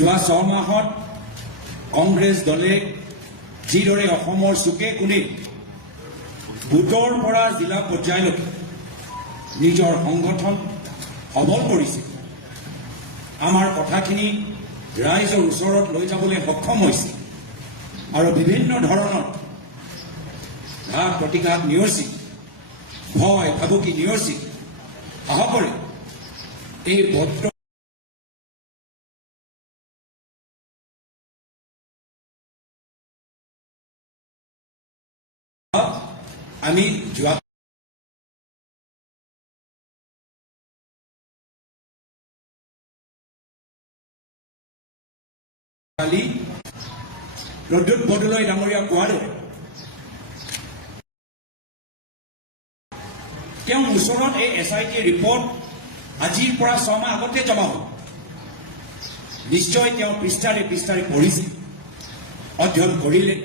যোৱা 6 মাহত কংগ্ৰেছ দলে যিদৰে অসমৰ চুকে কোণে বুটৰ পৰা জিলা পৰ্যায়লৈকে নিজৰ সংগঠন সবল কৰিছে, আমাৰ কথাখিনি ৰাইজৰ ওচৰত লৈ যাবলৈ সক্ষম হৈছে আৰু বিভিন্ন ধৰণৰ ঘাত প্ৰতিঘাত নিয়চি ভয় ভাবুকি নিয়চি সাহসেৰে এই ভদ্ৰ আমি যোৱা কালি প্ৰদ্যুৎ বৰদলৈ ডাঙৰীয়া কোৱাৰ দৰে তেওঁৰ ওচৰত এই SIT ৰিপৰ্ট আজিৰ পৰা 6 মাহ আগতে জমা হ'ল। নিশ্চয় তেওঁ পৃষ্ঠাৰে পৃষ্ঠাৰে পঢ়িছে, অধ্যয়ন কৰিলে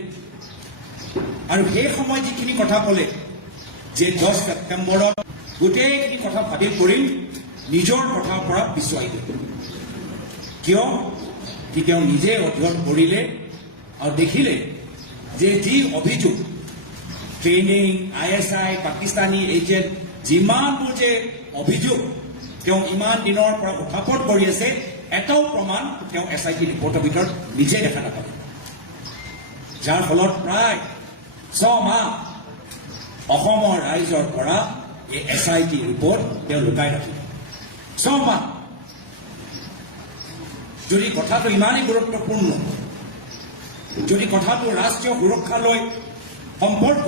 আৰু সেই সময় যিখিনি কথা ক'লে যে 10 ছেপ্টেম্বৰত গোটেইখিনি কথা ভাবি কৰিম, নিজৰ কথাৰ পৰা পিছুৱাই দিলে। কিয়? তেওঁ নিজে অধ্যয়ন কৰিলে আৰু দেখিলে যে যি অভিযোগ ট্ৰেইনিং ISI পাকিস্তানী এজেণ্ট যিমানবোৰ যে অভিযোগ তেওঁ ইমান দিনৰ পৰা উত্থাপন কৰি আছে, এটাও প্ৰমাণ তেওঁ SIT ৰিপৰ্টৰ ভিতৰত নিজে দেখা নাপালে, যাৰ ফলত প্ৰায় 6 মাহ অসমৰ ৰাইজৰ পৰা এই SIT ৰিপৰ্ট তেওঁ লুকাই ৰাখিলে। 6 মাহ যদি কথাটো ইমানেই গুৰুত্বপূৰ্ণ, যদি কথাটো ৰাষ্ট্ৰীয় সুৰক্ষালৈ সম্পৰ্ক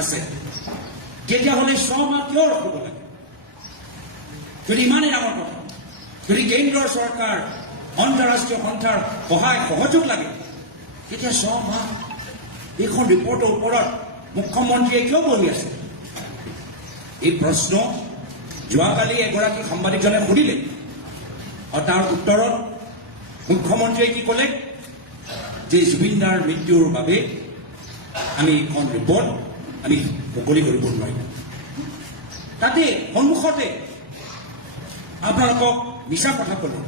আছে, তেতিয়াহ'লে 6 মাহ কিয় ৰখিব লাগে? যদি ইমানেই ডাঙৰ কথা, যদি কেন্দ্ৰৰ চৰকাৰ আন্তঃৰাষ্ট্ৰীয় সন্থাৰ সহায় সহযোগ লাগে, তেতিয়া 6 মাহ এইখন ৰিপৰ্টৰ ওপৰত মুখ্যমন্ত্ৰীয়ে কিয় বহি আছে? এই প্ৰশ্ন যোৱাকালি এগৰাকী সাংবাদিকজনে সুধিলে আৰু তাৰ উত্তৰত মুখ্যমন্ত্ৰীয়ে কি ক'লে যে জুবিনদাৰ মৃত্যুৰ বাবে আমি এইখন ৰিপৰ্ট আমি মুকলি কৰিব নোৱাৰিম। তাতে সন্মুখতে আপোনালোকক মিছা কথা ক'লে,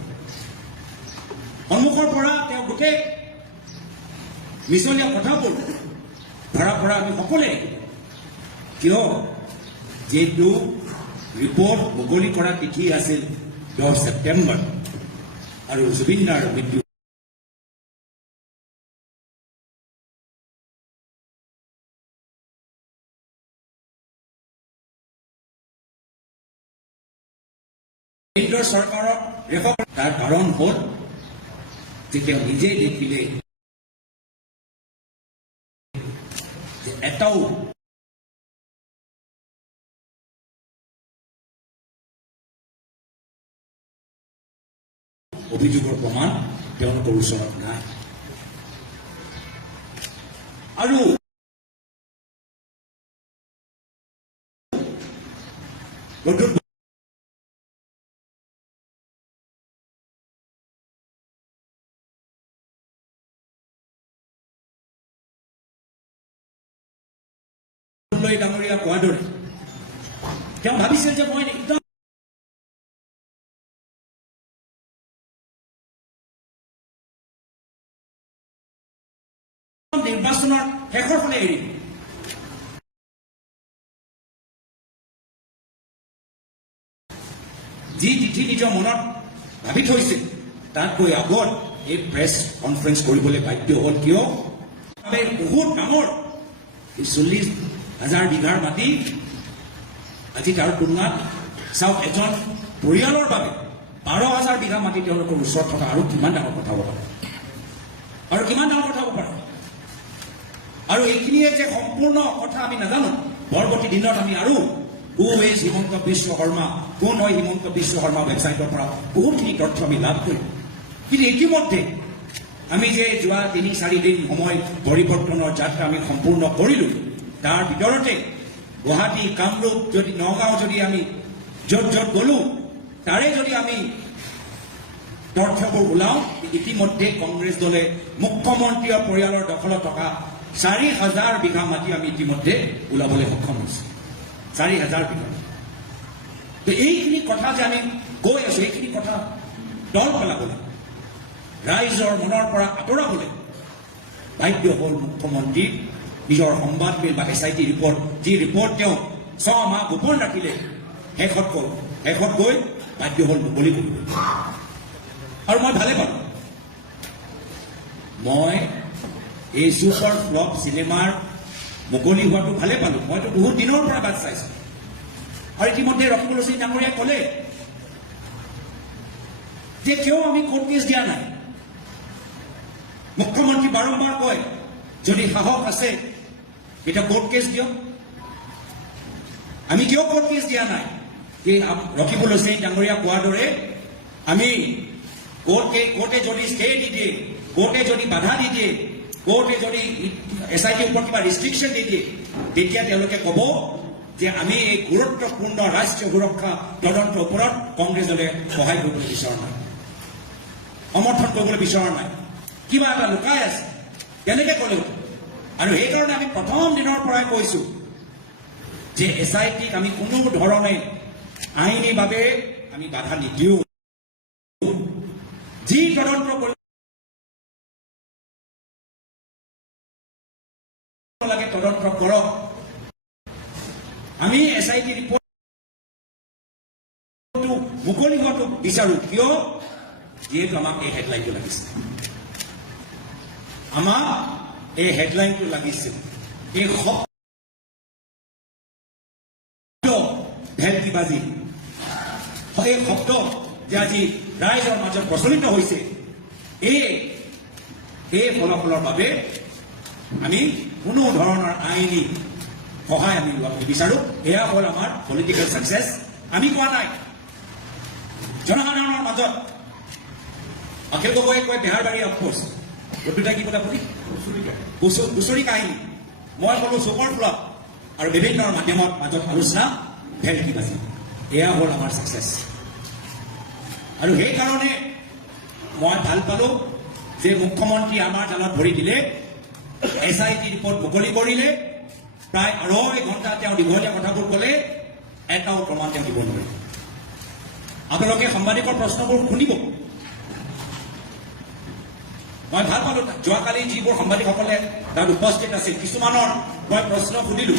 সন্মুখৰ পৰা তেওঁ গোটেই মিছলীয়া কথাবোৰ ধৰা পৰা আমি সকলোৱে কিয় যিহেতু ৰিপৰ্ট মুকলি কৰা তিথি আছিল 10 ছেপ্টেম্বৰ আৰু জুবিনদাৰ মৃত্যু কেন্দ্ৰৰ চৰকাৰৰ ৰেকৰ্ড। তাৰ কাৰণ হ'ল যে তেওঁ নিজে দেখিলে যে এটাও অভিযোগৰ প্ৰমাণ তেওঁলোকৰ ওচৰত নাই। আৰু ডাঙৰীয়া কোৱাৰ দৰে তেওঁ ভাবিছিল যে মই একদম নিৰ্বাচনৰ শেষৰ ফালে এৰিম। যি তিথি নিজৰ মনত ভাবি থৈছে তাতকৈ আগত এই প্ৰেছ কনফাৰেন্স কৰিবলৈ বাধ্য হ'ল। কিয়? বহুত ডাঙৰ 40,000 বিঘাৰ মাটি আজি তাৰ তুলনাত চাওক, এজন পৰিয়ালৰ বাবে 12,000 বিঘা মাটি তেওঁলোকৰ ওচৰত থকা আৰু কিমান ডাঙৰ কথা হ'ব পাৰে, আৰু কিমান ডাঙৰ কথা হ'ব পাৰে। আৰু এইখিনিয়ে যে সম্পূৰ্ণ কথা আমি নাজানো, পৰৱৰ্তী দিনত আমি আৰু হিমন্ত বিশ্ব শৰ্মা, কোন হয় হিমন্ত বিশ্ব শৰ্মা ৱেবছাইটৰ পৰা বহুতখিনি তথ্য আমি লাভ কৰিম। কিন্তু ইতিমধ্যে আমি যে যোৱা 3-4 দিন সময় পৰিৱৰ্তনৰ যাত্ৰা আমি সম্পূৰ্ণ কৰিলোঁ, তাৰ ভিতৰতে গুৱাহাটী, কামৰূপ, যদি নগাঁও যদি আমি য'ত য'ত গ'লোঁ তাৰে যদি আমি তথ্যবোৰ ওলাওঁ, ইতিমধ্যে কংগ্ৰেছ দলে মুখ্যমন্ত্ৰীৰ পৰিয়ালৰ দখলত থকা 4,000 বিঘা মাটি আমি ইতিমধ্যে ওলাবলৈ সক্ষম হৈছোঁ। 4,000 বিঘা। এইখিনি কথা যে আমি কৈ আছোঁ, এইখিনি কথা দল পেলাবলৈ ৰাইজৰ মনৰ পৰা আঁতৰাবলৈ বাধ্য হ'ল মুখ্যমন্ত্ৰী নিজৰ সংবাদমেল বা SIT ৰিপৰ্ট, যি ৰিপৰ্ট তেওঁ 6 মাহ গোপন ৰাখিলে, শেষত গৈ বাধ্য হ'ল মুকলি কৰিবলৈ। আৰু মই ভালে পালোঁ। মই এই ছুপাৰ ফ্লপ চিনেমাৰ মুকলি হোৱাটো ভালে পালোঁ। মইতো বহুত দিনৰ পৰা বাট চাইছোঁ। আৰু ইতিমধ্যে ৰকিবুল হুছেইন ডাঙৰীয়াই ক'লে যে কিয় আমি কোৰ্ট কেছ দিয়া নাই। মুখ্যমন্ত্ৰী বাৰম্বাৰ কয় যদি সাহস আছে এটা কোৰ্ট কেছ দিয়ক। আমি কিয় কোৰ্ট কেছ দিয়া নাই? যে ৰকিবুল হুছেইন ডাঙৰীয়া কোৱাৰ দৰে আমি কোৰ্টে যদি ষ্টে দি দিয়ে, কোৰ্টে যদি বাধা দি দিয়ে, কোৰ্টে যদি SITৰ ওপৰত কিবা ৰিষ্ট্ৰিকশ্যন দি দিয়ে, তেতিয়া তেওঁলোকে ক'ব যে আমি এই গুৰুত্বপূৰ্ণ ৰাষ্ট্ৰীয় সুৰক্ষা তদন্তৰ ওপৰত কংগ্ৰেছ দলে সহায় কৰিবলৈ বিচৰা নাই, সমৰ্থন কৰিবলৈ বিচৰা নাই, কিবা এটা লুকাই আছে, তেনেকে ক'লে। আৰু সেইকাৰণে আমি প্ৰথম দিনৰ পৰাই কৈছোঁ যে SITক আমি কোনো ধৰণে আইনীভাৱে আমি বাধা নিদিওঁ। যি তদন্ত কৰিব লাগে তদন্ত কৰক। আমি SIT ৰিপৰ্টটো মুকলি হোৱাটো বিচাৰো। কিয়? যিহেতু আমাক এই হেডলাইনটো লাগিছে, আমাক এই হেডলাইনটো লাগিছিল। এই শব্দ ভেলকিবাজি, এই শব্দ যে আজি ৰাইজৰ মাজত প্ৰচলিত হৈছে, এই ফলাফলৰ বাবে আমি কোনো ধৰণৰ আইনী সহায় আমি লোৱাটো বিচাৰো। এয়া হ'ল আমাৰ পলিটিকেল ছাকচেছ। আমি কোৱা নাই। জনসাধাৰণৰ মাজত অখিল গগৈয়ে কয় বেহাৰবাৰী আউটপোষ্ট, দুটা কি ক'লে আপুনি? হুঁচৰি কাহিনী। মই ক'লো ছুপাৰ ফ্লপ আৰু বিভিন্ন মাধ্যমৰ মাজত আলোচনা ভেলকিবাজি। এয়া হ'ল আমাৰ ছাকচেছ। আৰু সেইকাৰণে মই ভাল পালোঁ যে মুখ্যমন্ত্ৰী আমাৰ জালত ভৰি দিলে, SIT ৰিপৰ্ট মুকলি কৰিলে, প্ৰায় 2.5 ঘণ্টা তেওঁ দীঘলীয়া কথাবোৰ ক'লে, এটাও প্ৰমাণ তেওঁ দিব নোৱাৰে। আপোনালোকে সাংবাদিকৰ প্ৰশ্নবোৰ শুনিব। মই ভাল পালোঁ। যোৱাকালি যিবোৰ সাংবাদিকসকলে তাত উপস্থিত আছিল, কিছুমানৰ মই প্ৰশ্ন শুনিলোঁ।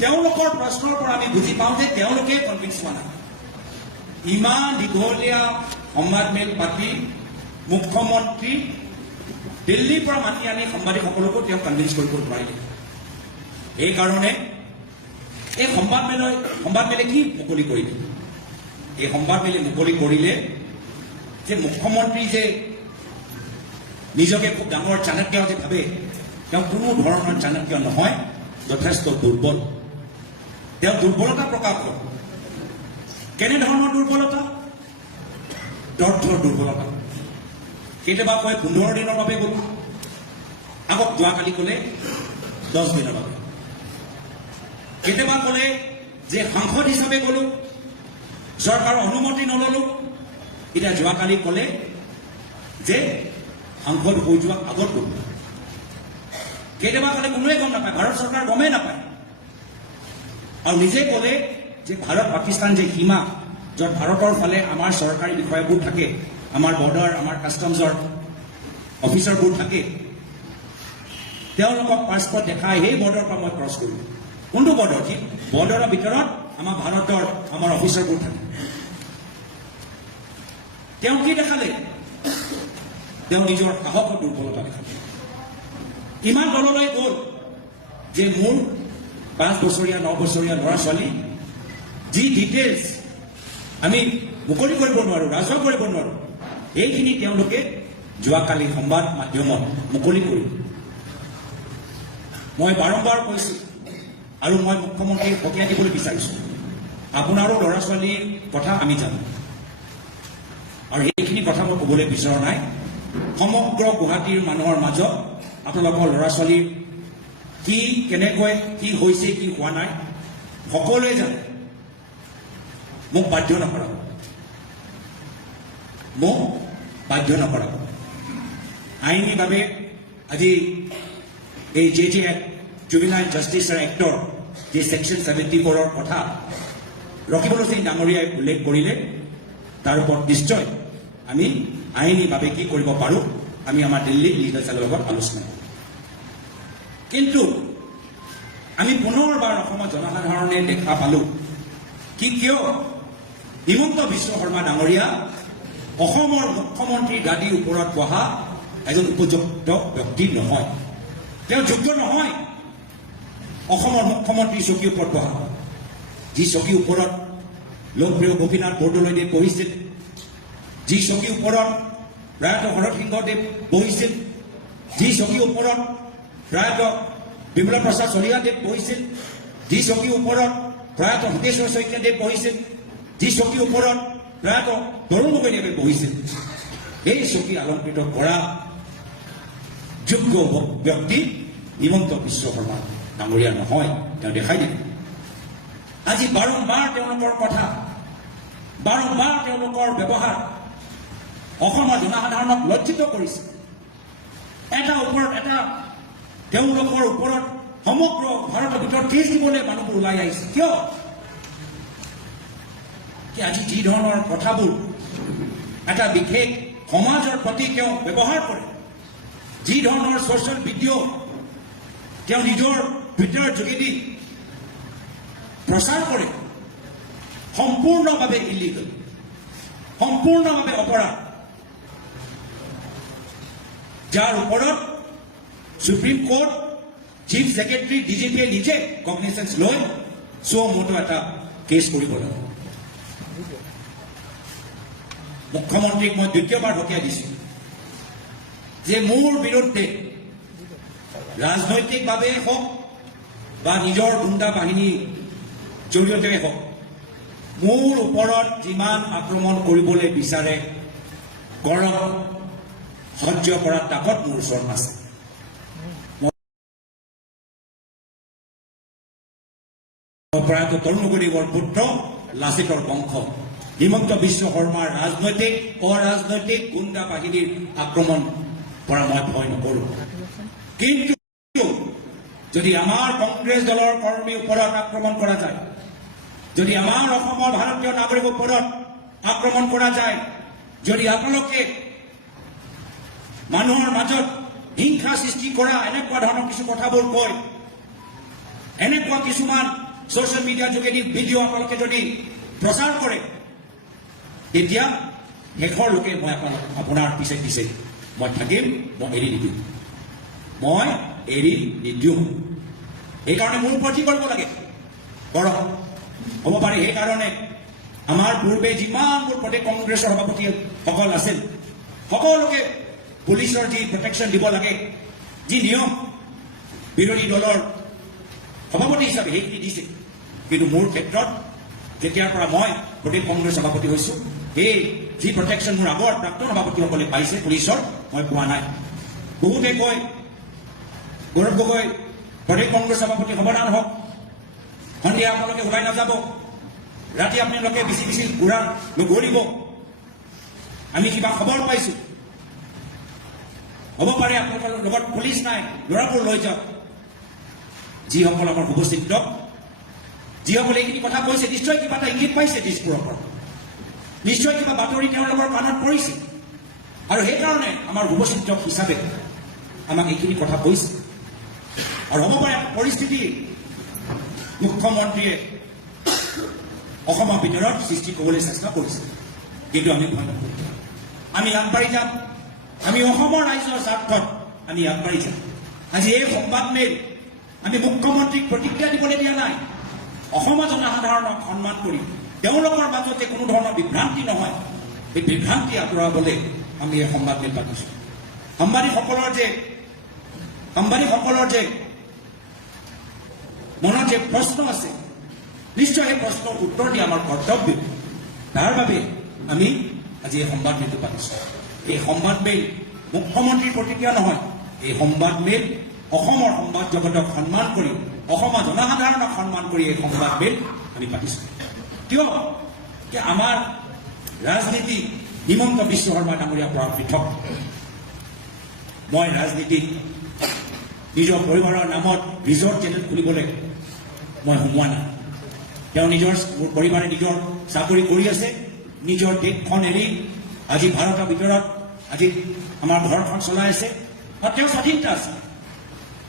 তেওঁলোকৰ প্ৰশ্নৰ পৰা আমি বুজি পাওঁ যে তেওঁলোকে কনভিন্স হোৱা নাই। ইমান দীঘলীয়া সংবাদমেল পাতি মুখ্যমন্ত্ৰী দিল্লীৰ পৰা মাতি আনি সাংবাদিকসকলকো তেওঁ কনভিন্স কৰিব নোৱাৰিলে। এইকাৰণে এই সংবাদমেলে কি মুকলি কৰিলে? এই সংবাদমেলে মুকলি কৰিলে যে মুখ্যমন্ত্ৰী যে নিজকে খুব ডাঙৰ চাণক্য যে ভাবে, তেওঁ কোনো ধৰণৰ চাণক্য নহয়, যথেষ্ট দুৰ্বল। তেওঁ দুৰ্বলতা প্ৰকাশ কৰে। কেনেধৰণৰ দুৰ্বলতা? তথ্যৰ দুৰ্বলতা। কেতিয়াবা কয় 15 দিনৰ বাবে গ'লো, আকৌ যোৱাকালি ক'লে 10 দিনৰ বাবে। কেতিয়াবা ক'লে যে সাংসদ হিচাপে গ'লো, চৰকাৰৰ অনুমতি নল'লো, এতিয়া যোৱাকালি ক'লে যে সাংসদ হৈ যোৱাৰ আগত গ'লো। কেতিয়াবা ক'লে কোনোৱে গম নাপায়, ভাৰত চৰকাৰ গমেই নাপায়। আৰু নিজে ক'লে যে ভাৰত পাকিস্তান যে সীমা, য'ত ভাৰতৰ ফালে আমাৰ চৰকাৰী বিষয়াবোৰ থাকে, আমাৰ বৰ্ডাৰ, আমাৰ কাষ্টমছৰ অফিচাৰবোৰ থাকে, তেওঁলোকক পাছপৰ্ট দেখাই সেই বৰ্ডাৰৰ পৰা মই ক্ৰছ কৰিলোঁ। কোনটো বৰ্ডাৰ? ঠিক বৰ্ডাৰৰ ভিতৰত আমাৰ ভাৰতৰ আমাৰ অফিচাৰবোৰ থাকে। তেওঁ কি দেখালে? তেওঁ নিজৰ সাহসৰ দুৰ্বলতা দেখালে। ইমান তললৈ গ'ল যে মোৰ 5 বছৰীয়া 9 বছৰীয়া ল'ৰা ছোৱালী যি ডিটেইলছ আমি মুকলি কৰিব নোৱাৰোঁ, ৰাজহুৱা কৰিব নোৱাৰোঁ, এইখিনি তেওঁলোকে যোৱাকালি সংবাদ মাধ্যমত মুকলি কৰিল। মই বাৰম্বাৰ কৈছোঁ আৰু মই মুখ্যমন্ত্ৰীক সকীয়াই দিবলৈ বিচাৰিছোঁ, আপোনাৰো ল'ৰা ছোৱালীৰ কথা আমি জানো। আৰু সেইখিনি কথা মই ক'বলৈ বিচৰা নাই। সমগ্ৰ গুৱাহাটীৰ মানুহৰ মাজত আপোনালোকৰ ল'ৰা ছোৱালীৰ কি কেনেকৈ কি হৈছে কি হোৱা নাই সকলোৱে জানে। মোক বাধ্য নকৰাব, আইনীভাৱে আজি এই JJ Act, juvenile justice actor যে ছেকশ্যন 74ৰ কথা ৰকিবুল হুছেইন ডাঙৰীয়াই উল্লেখ কৰিলে, তাৰ ওপৰত নিশ্চয় আমি আইনীভাৱে কি কৰিব পাৰোঁ আমি আমাৰ দিল্লী লিগাল চেলৰ লগত আলোচনা কৰোঁ। কিন্তু আমি পুনৰবাৰ অসমৰ জনসাধাৰণে দেখা পালোঁ কিয় হিমন্ত বিশ্ব শৰ্মা ডাঙৰীয়া অসমৰ মুখ্যমন্ত্ৰীৰ গাদীৰ ওপৰত বহা এজন উপযুক্ত ব্যক্তি নহয়, তেওঁ যোগ্য নহয় অসমৰ মুখ্যমন্ত্ৰীৰ চকীৰ ওপৰত বহা। যি চকীৰ ওপৰত লোকপ্ৰিয় গোপীনাথ বৰদলৈদেৱ বহিছিল, যি চকীৰ ওপৰত প্ৰয়াত শৰৎ সিংহদেৱ বহিছিল, যি চকীৰ ওপৰত প্ৰয়াত বিমলা প্ৰসাদ চলিহাদেৱ বহিছিল, যি চকীৰ ওপৰত প্ৰয়াত হিতেশ্বৰ শইকীয়াদেৱ বহিছিল, যি চকীৰ ওপৰত প্ৰয়াত তৰুণ গগৈদেৱে বহিছিল, এই চকী অলংকৃত কৰা যোগ্য ব্যক্তি হিমন্ত বিশ্ব শৰ্মা ডাঙৰীয়া নহয়, তেওঁ দেখাই দিলে। আজি বাৰম্বাৰ তেওঁলোকৰ কথা, বাৰম্বাৰ তেওঁলোকৰ ব্যৱহাৰ অসমৰ জনসাধাৰণক লজ্জিত কৰিছে। এটা ওপৰত এটা তেওঁলোকৰ ওপৰত সমগ্ৰ ভাৰতৰ ভিতৰত কেছ দিবলৈ মানুহবোৰ ওলাই আহিছে। কিয়? আজি যি ধৰণৰ কথাবোৰ এটা বিশেষ সমাজৰ প্ৰতি তেওঁ ব্যৱহাৰ কৰে, যি ধৰণৰ ছ'চিয়েল ভিডিঅ' তেওঁ নিজৰ টুইটাৰৰ যোগেদি প্ৰচাৰ কৰে, সম্পূৰ্ণভাৱে ইলিগেল, সম্পূৰ্ণভাৱে অপৰাধ, যাৰ ওপৰত সুপ্ৰিম কোৰ্ট, চিফ ছেক্ৰেটাৰী, ডিজিপিয়ে নিজে কগনিচেঞ্চ লৈ মতো এটা কেছ কৰিব লাগে। মুখ্যমন্ত্ৰীক মই দ্বিতীয়বাৰ সকীয়াই দিছোঁ যে মোৰ বিৰুদ্ধে ৰাজনৈতিকভাৱে হওক বা নিজৰ গুণ্ডা বাহিনীৰ জৰিয়তে হওক মোৰ ওপৰত যিমান আক্ৰমণ কৰিবলৈ বিচাৰে কৰক, সহ্য কৰাৰ তাকত মোৰ ওচৰত আছে। প্ৰয়াত তৰুণ গগৈদেৱৰ পুত্ৰ লাচিতৰ বংশ হিমন্ত বিশ্ব শৰ্মাৰ ৰাজনৈতিক অৰাজনৈতিক গুণ্ডা বাহিনীৰ আক্ৰমণ পৰা মই ভয় নকৰোঁ। কিন্তু যদি আমাৰ কংগ্ৰেছ দলৰ কৰ্মীৰ ওপৰত আক্ৰমণ কৰা যায়, যদি আমাৰ অসমৰ ভাৰতীয় নাগৰিকৰ ওপৰত আক্ৰমণ কৰা যায়, যদি আপোনালোকে মানুহৰ মাজত হিংসা সৃষ্টি কৰা এনেকুৱা ধৰণৰ কিছু কথাবোৰ কয়, এনেকুৱা কিছুমান ছ'চিয়েল মিডিয়াৰ যোগেদি ভিডিঅ' আপোনালোকে যদি প্ৰচাৰ কৰে, তেতিয়া শেষৰ লোকে মই আপোনাৰ পিছে পিছে মই থাকিম, মই এৰি নিদিওঁ, মই এৰি নিদিওঁ। সেইকাৰণে মোৰ ওপৰত কি কৰিব লাগে কৰক। হ'ব পাৰে সেইকাৰণে আমাৰ পূৰ্বে যিমানবোৰ প্ৰদেশ কংগ্ৰেছৰ সভাপতিসকল আছিল, সকলোকে পুলিচৰ যি প্ৰটেকশ্যন দিব লাগে, যি নিয়ম বিৰোধী দলৰ সভাপতি হিচাপে সেইখিনি দিছে। কিন্তু মোৰ ক্ষেত্ৰত যেতিয়াৰ পৰা মই প্ৰদেশ কংগ্ৰেছ সভাপতি হৈছোঁ, সেই যি প্ৰটেকশ্যন মোৰ আগৰ প্ৰাক্তন সভাপতিসকলে পাইছে পুলিচৰ, মই পোৱা নাই। বহুতে কয় গৌৰৱ গগৈ প্ৰদেশ কংগ্ৰেছ সভাপতি সাৱধান হওক, সন্ধিয়া আপোনালোকে ওলাই নাযাব, ৰাতি আপোনালোকে বেছি বেছি ঘূৰা নঘূৰিব, আমি কিবা খবৰ পাইছোঁ, হ'ব পাৰে আপোনালোকৰ লগত পুলিচ নাই, ল'ৰাবোৰ লৈ যাওক। যিসকল আমাৰ শুভচিন্ত, যিসকলে এইখিনি কথা কৈছে, নিশ্চয় কিবা এটা ইংগিত পাইছে দিছপুৰৰ পৰা, নিশ্চয় কিবা বাতৰি তেওঁলোকৰ কাণত পৰিছে, আৰু সেইকাৰণে আমাৰ শুভচিন্তক হিচাপে আমাক এইখিনি কথা কৈছে। আৰু হ'ব পাৰে পৰিস্থিতি মুখ্যমন্ত্ৰীয়ে অসমৰ ভিতৰত সৃষ্টি কৰিবলৈ চেষ্টা কৰিছে, কিন্তু আমি ভয় নকৰোঁ, আমি আগবাঢ়ি যাম, আমি অসমৰ ৰাইজৰ স্বাৰ্থত আমি আগবাঢ়ি যাম। আজি এই সংবাদমেল আমি মুখ্যমন্ত্ৰীক প্ৰতিক্ৰিয়া দিবলৈ দিয়া নাই, অসমৰ জনসাধাৰণক সন্মান কৰি তেওঁলোকৰ মাজতে কোনো ধৰণৰ বিভ্ৰান্তি নহয়, এই বিভ্ৰান্তি আঁতৰাবলৈ আমি এই সংবাদমেল পাতিছোঁ। সাংবাদিকসকলৰ যে মনত যে প্ৰশ্ন আছে, নিশ্চয় সেই প্ৰশ্নৰ উত্তৰ দিয়া আমাৰ কৰ্তব্য। তাৰ বাবে আমি আজি এই সংবাদমেলটো পাতিছোঁ। এই সংবাদমেল মুখ্যমন্ত্ৰীৰ প্ৰতিক্ৰিয়া নহয়, এই সংবাদমেল অসমৰ সংবাদ জগতক সন্মান কৰি, অসমৰ জনসাধাৰণক সন্মান কৰি এই সংবাদমেল আমি পাতিছোঁ। কিয়? আমাৰ ৰাজনীতি হিমন্ত বিশ্ব শৰ্মা ডাঙৰীয়াৰ পৰা পৃথক। মই ৰাজনীতিত নিজৰ পৰিবাৰৰ নামত ৰিজৰ্ট চেনেল খুলিবলৈ মই সোমোৱা নাই। তেওঁ নিজৰ পৰিবাৰে নিজৰ চাকৰি কৰি আছে, নিজৰ দেশখন এৰি আজি ভাৰতৰ ভিতৰত আজি আমাৰ ঘৰখন চলাই আছে আৰু তেওঁ স্বাধীনতা আছে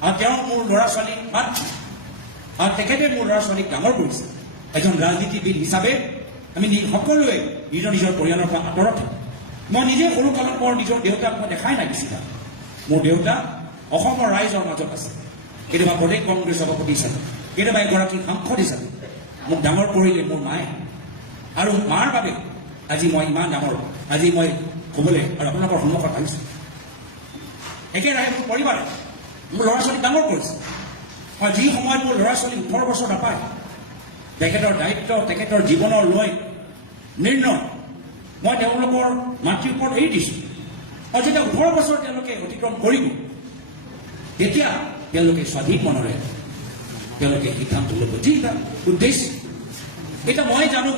আৰু তেওঁ মোৰ ল'ৰা ছোৱালীক মাত আৰু তেখেতে মোৰ ল'ৰা ছোৱালীক ডাঙৰ কৰিছে এজন ৰাজনীতিবিদ হিচাপে আমি সকলোৱে নিজৰ নিজৰ পৰিয়ালৰ পৰা আঁতৰত থাকোঁ মই নিজে সৰু কালত মোৰ নিজৰ দেউতাক মই দেখাই নাই বেছিভাগ মোৰ দেউতা অসমৰ ৰাইজৰ মাজত আছে কেতিয়াবা প্ৰদেশ কংগ্ৰেছ সভাপতি হিচাপে কেতিয়াবা এগৰাকী সাংসদ হিচাপে মোক ডাঙৰ কৰিলে মোৰ মায়ে আৰু মাৰ বাবে আজি মই ইমান ডাঙৰ আজি মই ক'বলৈ আৰু আপোনালোকৰ সন্মুখত আহিছোঁ একেৰাহে মোৰ পৰিবাৰে মোৰ ল'ৰা ছোৱালীক ডাঙৰ কৰিছে মই যি সময়ত মোৰ ল'ৰা ছোৱালী 18 বছৰ নাপায় তেখেতৰ দায়িত্ব তেখেতৰ জীৱনৰ লৈ নিৰ্ণয় মই তেওঁলোকৰ মাতৃৰ ওপৰত এৰি দিছোঁ আৰু যেতিয়া 18 বছৰ তেওঁলোকে অতিক্ৰম কৰিব তেতিয়া তেওঁলোকে স্বাধীন মনেৰে তেওঁলোকে সিদ্ধান্ত ল'ব যি এটা উদ্দেশ্য এতিয়া মই জানো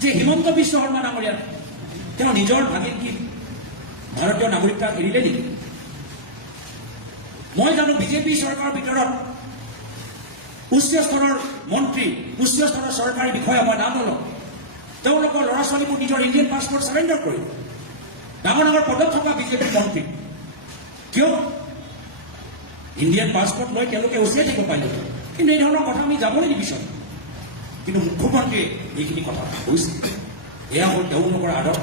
যে হিমন্ত বিশ্ব শৰ্মা ডাঙৰীয়া তেওঁ নিজৰ ভাগিনকি ভাৰতীয় নাগৰিকতা এৰিলে নেকি মই জানো বিজেপি চৰকাৰৰ ভিতৰত উচ্চ স্তৰৰ মন্ত্ৰী উচ্চ স্তৰৰ চৰকাৰী বিষয়া মই নাম নলওঁ তেওঁলোকৰ ল'ৰা ছোৱালীবোৰ নিজৰ ইণ্ডিয়ান পাছপৰ্ট চাৰেণ্ডাৰ কৰিব ডাঙৰ ডাঙৰ পদত থকা বিজেপিৰ মন্ত্ৰী কিয় ইণ্ডিয়ান পাছপৰ্ট লৈ তেওঁলোকে উচিয়াই থাকিব পাৰিলে কিন্তু এই ধৰণৰ কথা আমি যাবলৈ নিবিচাৰোঁ কিন্তু মুখ্যমন্ত্ৰীয়ে এইখিনি কথা কৈছে এয়া হ'ল তেওঁলোকৰ আদৰ্শ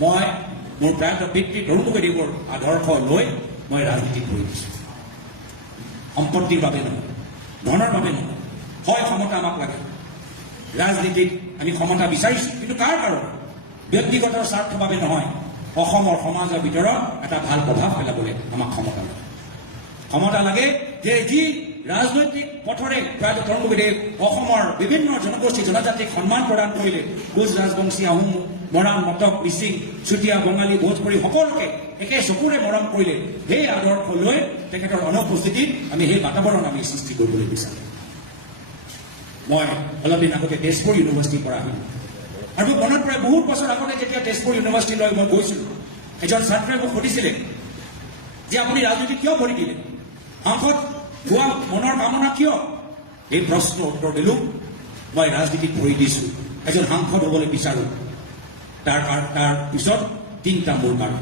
মই মোৰ প্ৰয়াত পিতৃ তৰুণ গগৈদেৱৰ আদৰ্শ লৈ মই ৰাজনীতিত ভৰি দিছোঁ সম্পত্তিৰ বাবে নহয় ধনৰ বাবে নহয় হয় ক্ষমতা আমাক লাগে ৰাজনীতিত আমি ক্ষমতা বিচাৰিছোঁ কিন্তু কাৰ কাৰণে ব্যক্তিগত স্বাৰ্থৰ বাবে নহয় অসমৰ সমাজৰ ভিতৰত এটা ভাল প্ৰভাৱ পেলাবলৈ আমাক ক্ষমতা লাগে ক্ষমতা লাগে যে যি ৰাজনৈতিক পথৰে প্ৰায় তৰুণ গগৈদেৱে অসমৰ বিভিন্ন জনগোষ্ঠী জনজাতিক সন্মান প্ৰদান কৰিলে কোচ ৰাজবংশী আহোম মৰাণ মটক মিচিং চুতীয়া বঙালী ভোজপুৰী সকলোকে একে চকুৰে মৰম কৰিলে সেই আদৰ্শ লৈ তেখেতৰ অনুপস্থিতিত আমি সেই বাতাবৰণ আমি সৃষ্টি কৰিবলৈ বিচাৰোঁ মই অলপ দিন আগতে তেজপুৰ ইউনিভাৰ্চিটিৰ পৰা আহিলোঁ আৰু মোক মনত পৰে বহুত বছৰ আগতে যেতিয়া তেজপুৰ ইউনিভাৰ্চিটিলৈ মই গৈছিলোঁ এজন ছাত্ৰই মোক সুধিছিলে যে আপুনি ৰাজনীতিত কিয় ভৰি দিলে সাংসদ হোৱা মনৰ কামনা কিয় এই প্ৰশ্নৰ উত্তৰ দিলোঁ মই ৰাজনীতিত ভৰি দিছোঁ এজন সাংসদ হ'বলৈ বিচাৰোঁ তাৰ পিছত 3টা মূল কাৰণ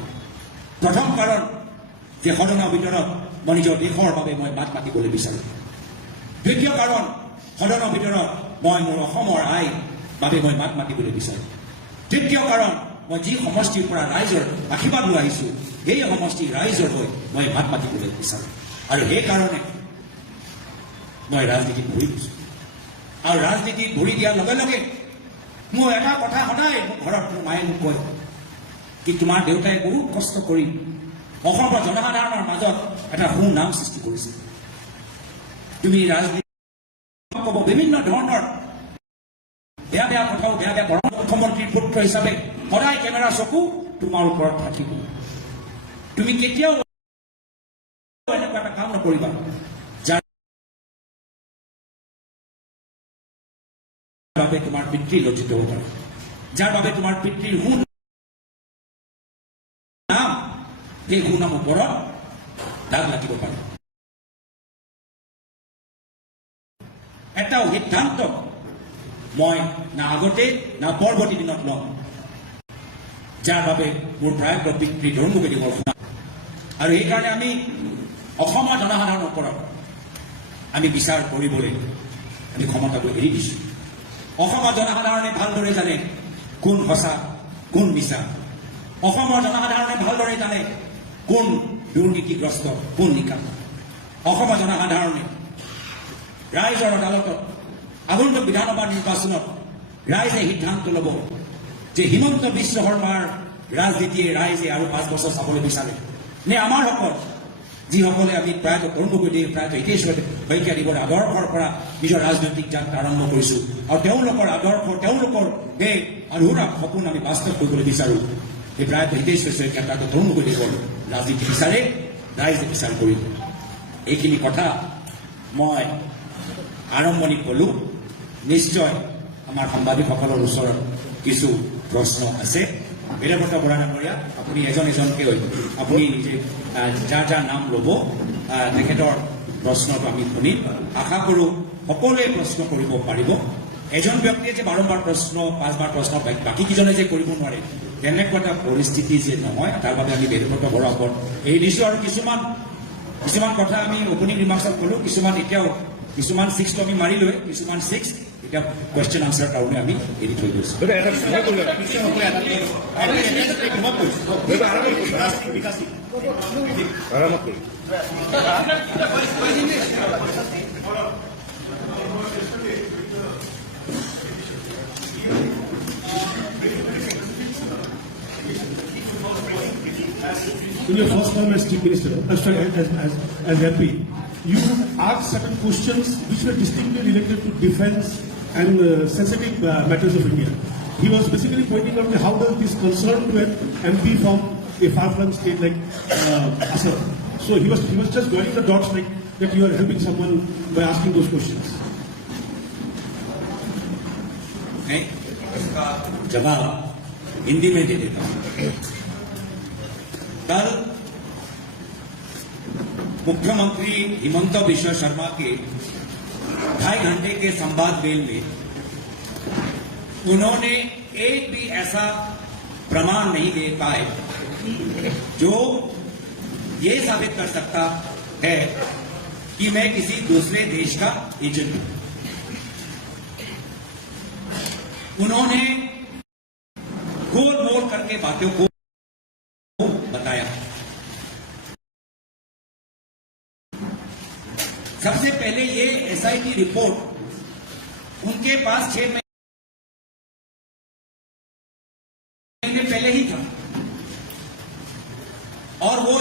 প্ৰথম কাৰণ যে সদনৰ ভিতৰত মই নিজৰ দেশৰ বাবে মই মাত মাতিবলৈ বিচাৰোঁ দ্বিতীয় কাৰণ সদনৰ ভিতৰত মই মোৰ অসমৰ আইৰ বাবে মই মাত মাতিবলৈ বিচাৰোঁ তৃতীয় কাৰণ মই যি সমষ্টিৰ পৰা ৰাইজৰ আশীৰ্বাদ লৈ আহিছোঁ সেই সমষ্টিৰ ৰাইজৰ হৈ মই মাত মাতিবলৈ বিচাৰোঁ আৰু সেইকাৰণে মই ৰাজনীতিত ভৰি দিছোঁ আৰু ৰাজনীতিত ভৰি দিয়াৰ লগে লগে মোৰ এটা কথা সদায় মোৰ ঘৰত মোৰ মায়ে মোক কয় কি তোমাৰ দেউতাই বহুত কষ্ট কৰি অসমৰ জনসাধাৰণৰ মাজত এটা সুনাম সৃষ্টি কৰিছে তুমি ৰাজনীতি ক'ব বিভিন্ন ধৰণৰ বেয়া বেয়া কথাও বেয়া বেয়া মুখ্যমন্ত্ৰীৰ পুত্ৰ হিচাপে সদায় কেমেৰা চকু তোমাৰ ওপৰত থাকিব তুমি কেতিয়াও এনেকুৱা এটা কাম নকৰিবা যাৰ বাবে তোমাৰ পিতৃ লজ্জিত হ'ব পাৰে যাৰ বাবে তোমাৰ পিতৃৰ সুনাম সেই সুনাম ওপৰত দাগ লাগিব পাৰে এটাও সিদ্ধান্ত মই না আগতে না পৰৱৰ্তী দিনত ল'ম যাৰ বাবে মোৰ প্ৰয়াত পিতৃ তৰুণ গগৈদেৱৰ সুনাম আৰু সেইকাৰণে আমি অসমৰ জনসাধাৰণৰ ওপৰত আমি বিচাৰ কৰিবলৈ আমি ক্ষমতাটো এৰি দিছোঁ অসমৰ জনসাধাৰণে ভালদৰে জানে কোন সঁচা কোন মিছা অসমৰ জনসাধাৰণে ভালদৰে জানে কোন দুৰ্নীতিগ্ৰস্ত কোন নিকা অসমৰ জনসাধাৰণে ৰাইজৰ আদালতত আগন্তুক বিধানসভা নিৰ্বাচনত ৰাইজে সিদ্ধান্ত ল'ব যে হিমন্ত বিশ্ব শৰ্মাৰ ৰাজনীতিয়ে ৰাইজে আৰু 5 বছৰ চাবলৈ বিচাৰে নে আমাৰ সকল যিসকলে আমি প্ৰায়ত তৰুণ গগৈদেৱ প্ৰায়ত হিতেশ্বৰ শইকীয়াদেৱৰ আদৰ্শৰ পৰা নিজৰ ৰাজনৈতিক যাত্ৰা আৰম্ভ কৰিছোঁ আৰু তেওঁলোকৰ আদৰ্শ তেওঁলোকৰ এই আধৰুৱা সপোন আমি বাস্তৱ কৰিবলৈ বিচাৰোঁ এই প্ৰায়ত হিতেশ্বৰ শইকীয়া প্ৰায়ত তৰুণ গগৈদেৱৰ ৰাজনীতি বিচাৰে ৰাইজে বিচাৰ কৰিব এইখিনি কথা মই আৰম্ভণি ক'লোঁ নিশ্চয় আমাৰ সাংবাদিকসকলৰ ওচৰত কিছু প্ৰশ্ন আছে বীৰব্ৰত বৰা ডাঙৰীয়া আপুনি এজন এজনকৈ আপুনি নিজে যাৰ যাৰ নাম ল'ব তেখেতৰ প্ৰশ্নটো আমি শুনিম আশা কৰোঁ সকলোৱে প্ৰশ্ন কৰিব পাৰিব এজন ব্যক্তিয়ে যে বাৰম্বাৰ প্ৰশ্ন 5বাৰ প্ৰশ্ন বাকীকেইজনে যে কৰিব নোৱাৰে তেনেকুৱা পৰিস্থিতি যে নহয়, তাৰ বাবে আমি বেলেগত বৰাৰ ওপৰত এই দিছোঁ। আৰু কিছুমান কথা আমি অপেনিং ৰিমাৰ্কছত ক'লোঁ, কিছুমান 6টো আমি মাৰিলোৱে, কিছুমান 6 এতিয়া কুৱেশ্যন আনচাৰ কাৰণে আমি এৰি থৈ গৈছোঁ। In your first term as Chief Minister, as MP, you asked certain questions which were distinctly related to defence and sensitive matters of India. He was basically pointing out how does this concern to an MP from a far-flung state like Assam. So he was just joining the dots like that you are helping someone by asking those questions. मैं इसका जवाब हिंदी में दे देता हूँ। कल मुख्यमंत्री हिमंत बिश्व शर्मा के 2.5 घंटे के संवाद मेल में उन्होंने एक भी ऐसा प्रमाण नहीं दे पाए जो ये साबित कर सकता है कि मैं किसी दूसरे देश का एजेंट हूं। उन्होंने गोल मोल करके बातों को बताया। सबसे पहले ये एसआईटी रिपोर्ट उनके पास 6 महीने पहले ही था और वो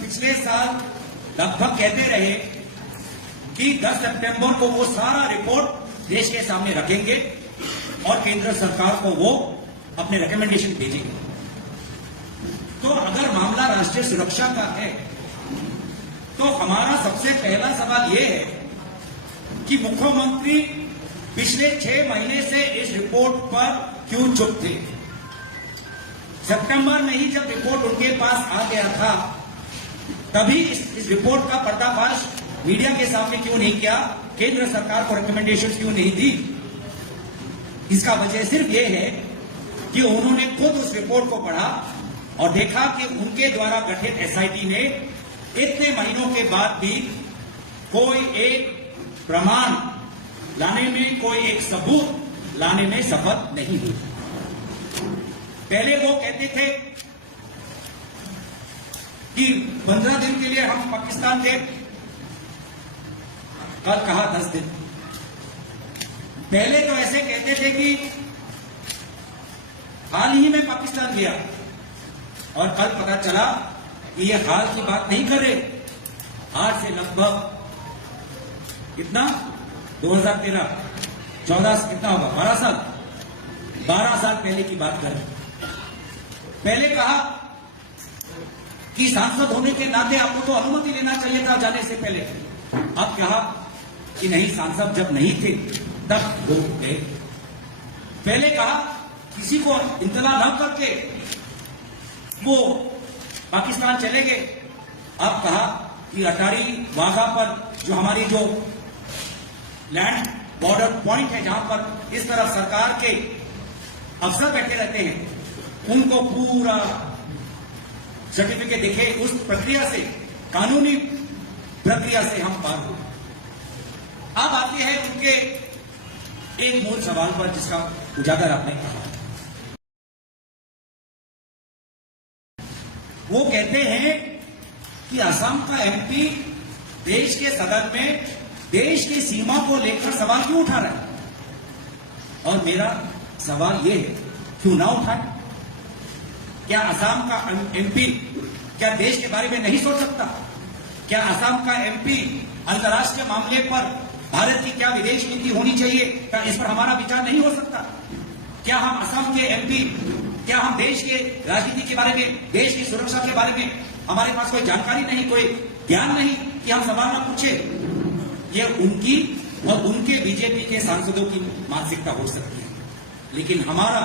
पिछले साल लगभग कहते रहे कि 10 सितंबर को वो सारा रिपोर्ट देश के सामने रखेंगे और केंद्र सरकार को वो अपने रिकमेंडेशन भेजेंगे। तो अगर मामला राष्ट्रीय सुरक्षा का है तो हमारा सबसे पहला सवाल यह है कि मुख्यमंत्री पिछले 6 महीने से इस रिपोर्ट पर क्यों चुप थे। सितंबर में ही जब रिपोर्ट उनके पास आ गया था तभी इस रिपोर्ट का पर्दाफाश मीडिया के सामने क्यों नहीं किया, केंद्र सरकार को रिकमेंडेशन क्यों नहीं दी। इसका वजह सिर्फ यह है कि उन्होंने खुद उस रिपोर्ट को पढ़ा और देखा कि उनके द्वारा गठित एसआईटी में इतने महीनों के बाद भी कोई एक प्रमाण लाने में, कोई एक सबूत लाने में सफल नहीं हुई। पहले वो कहते थे कि 15 दिन के लिए हम पाकिस्तान गए, कल कहा 10 दिन। पहले तो ऐसे कहते थे कि हाल ही में पाकिस्तान गया और कल पता चला कि ये हाल की बात नहीं करे, आज से लगभग कितना 2013 14 कितना होगा 12 साल पहले की बात करें। पहले कहा कि सांसद होने के नाते आपको तो अनुमति लेना चाहिए था जाने से पहले। अब कहा कि नहीं, सांसद जब नहीं थे तब वो गए। पहले कहा किसी को इंतला न करके वो पाकिस्तान चले गए। अब कहा कि अटारी वाघा पर जो हमारी जो लैंड बॉर्डर पॉइंट है जहां पर इस तरफ सरकार के अफसर बैठे रहते हैं उनको पूरा सर्टिफिकेट दिखे, उस प्रक्रिया से, कानूनी प्रक्रिया से हम पार हुए। अब आते हैं उनके एक मूल सवाल पर जिसका उजागर आपने कहा। वो कहते हैं कि असम का एमपी देश के सदन में देश की सीमा को लेकर सवाल क्यों उठा रहा है। और मेरा सवाल यह है, क्यों ना उठाए। क्या असम का एमपी क्या देश के बारे में नहीं सोच सकता? क्या असम का एमपी अंतर्राष्ट्रीय मामले पर भारत की क्या विदेश नीति होनी चाहिए, क्या इस पर हमारा विचार नहीं हो सकता? क्या हम असम के एमपी, क्या हम देश के राजनीति के बारे में, देश की सुरक्षा के बारे में हमारे पास कोई जानकारी नहीं, कोई ज्ञान नहीं कि हम सवाल न पूछे? ये उनकी और उनके बीजेपी के सांसदों की मानसिकता हो सकती है, लेकिन हमारा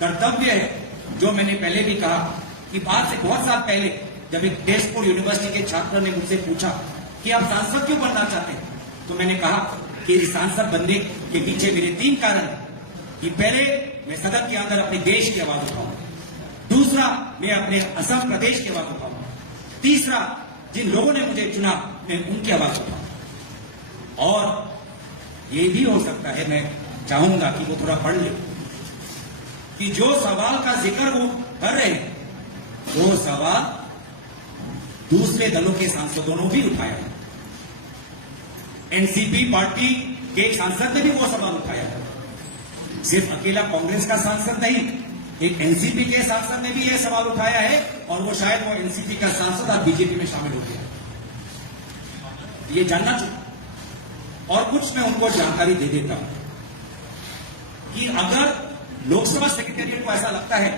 कर्तव्य है, जो मैंने पहले भी कहा कि आज से बहुत साल पहले जब एक तेजपुर यूनिवर्सिटी के छात्र ने मुझसे पूछा कि आप सांसद क्यों बनना चाहते हैं, तो मैंने कहा कि सांसद बनने के पीछे मेरे 3 कारण हैं कि पहले मैं सदन के अंदर अपने देश की आवाज उठाऊं, दूसरा, मैं अपने असम प्रदेश की आवाज उठाऊंगा। तीसरा, जिन लोगों ने मुझे चुना मैं उनकी आवाज उठाऊंगा। और ये भी हो सकता है, मैं चाहूंगा कि वो थोड़ा पढ़ ले कि जो सवाल का जिक्र वो कर रहे हैं वो सवाल दूसरे दलों के सांसदों ने भी उठाया है। एनसीपी पार्टी के एक सांसद ने भी वो सवाल उठाया है। सिर्फ अकेला कांग्रेस का सांसद नहीं, एक एनसीपी के सांसद ने भी यह सवाल उठाया है और वो शायद वो एनसीपी का सांसद अब बीजेपी में शामिल हो गया। ये जानना चाहिए। और कुछ मैं उनको जानकारी दे देता हूं कि अगर लोकसभा सेक्रेटेरिएट को ऐसा लगता है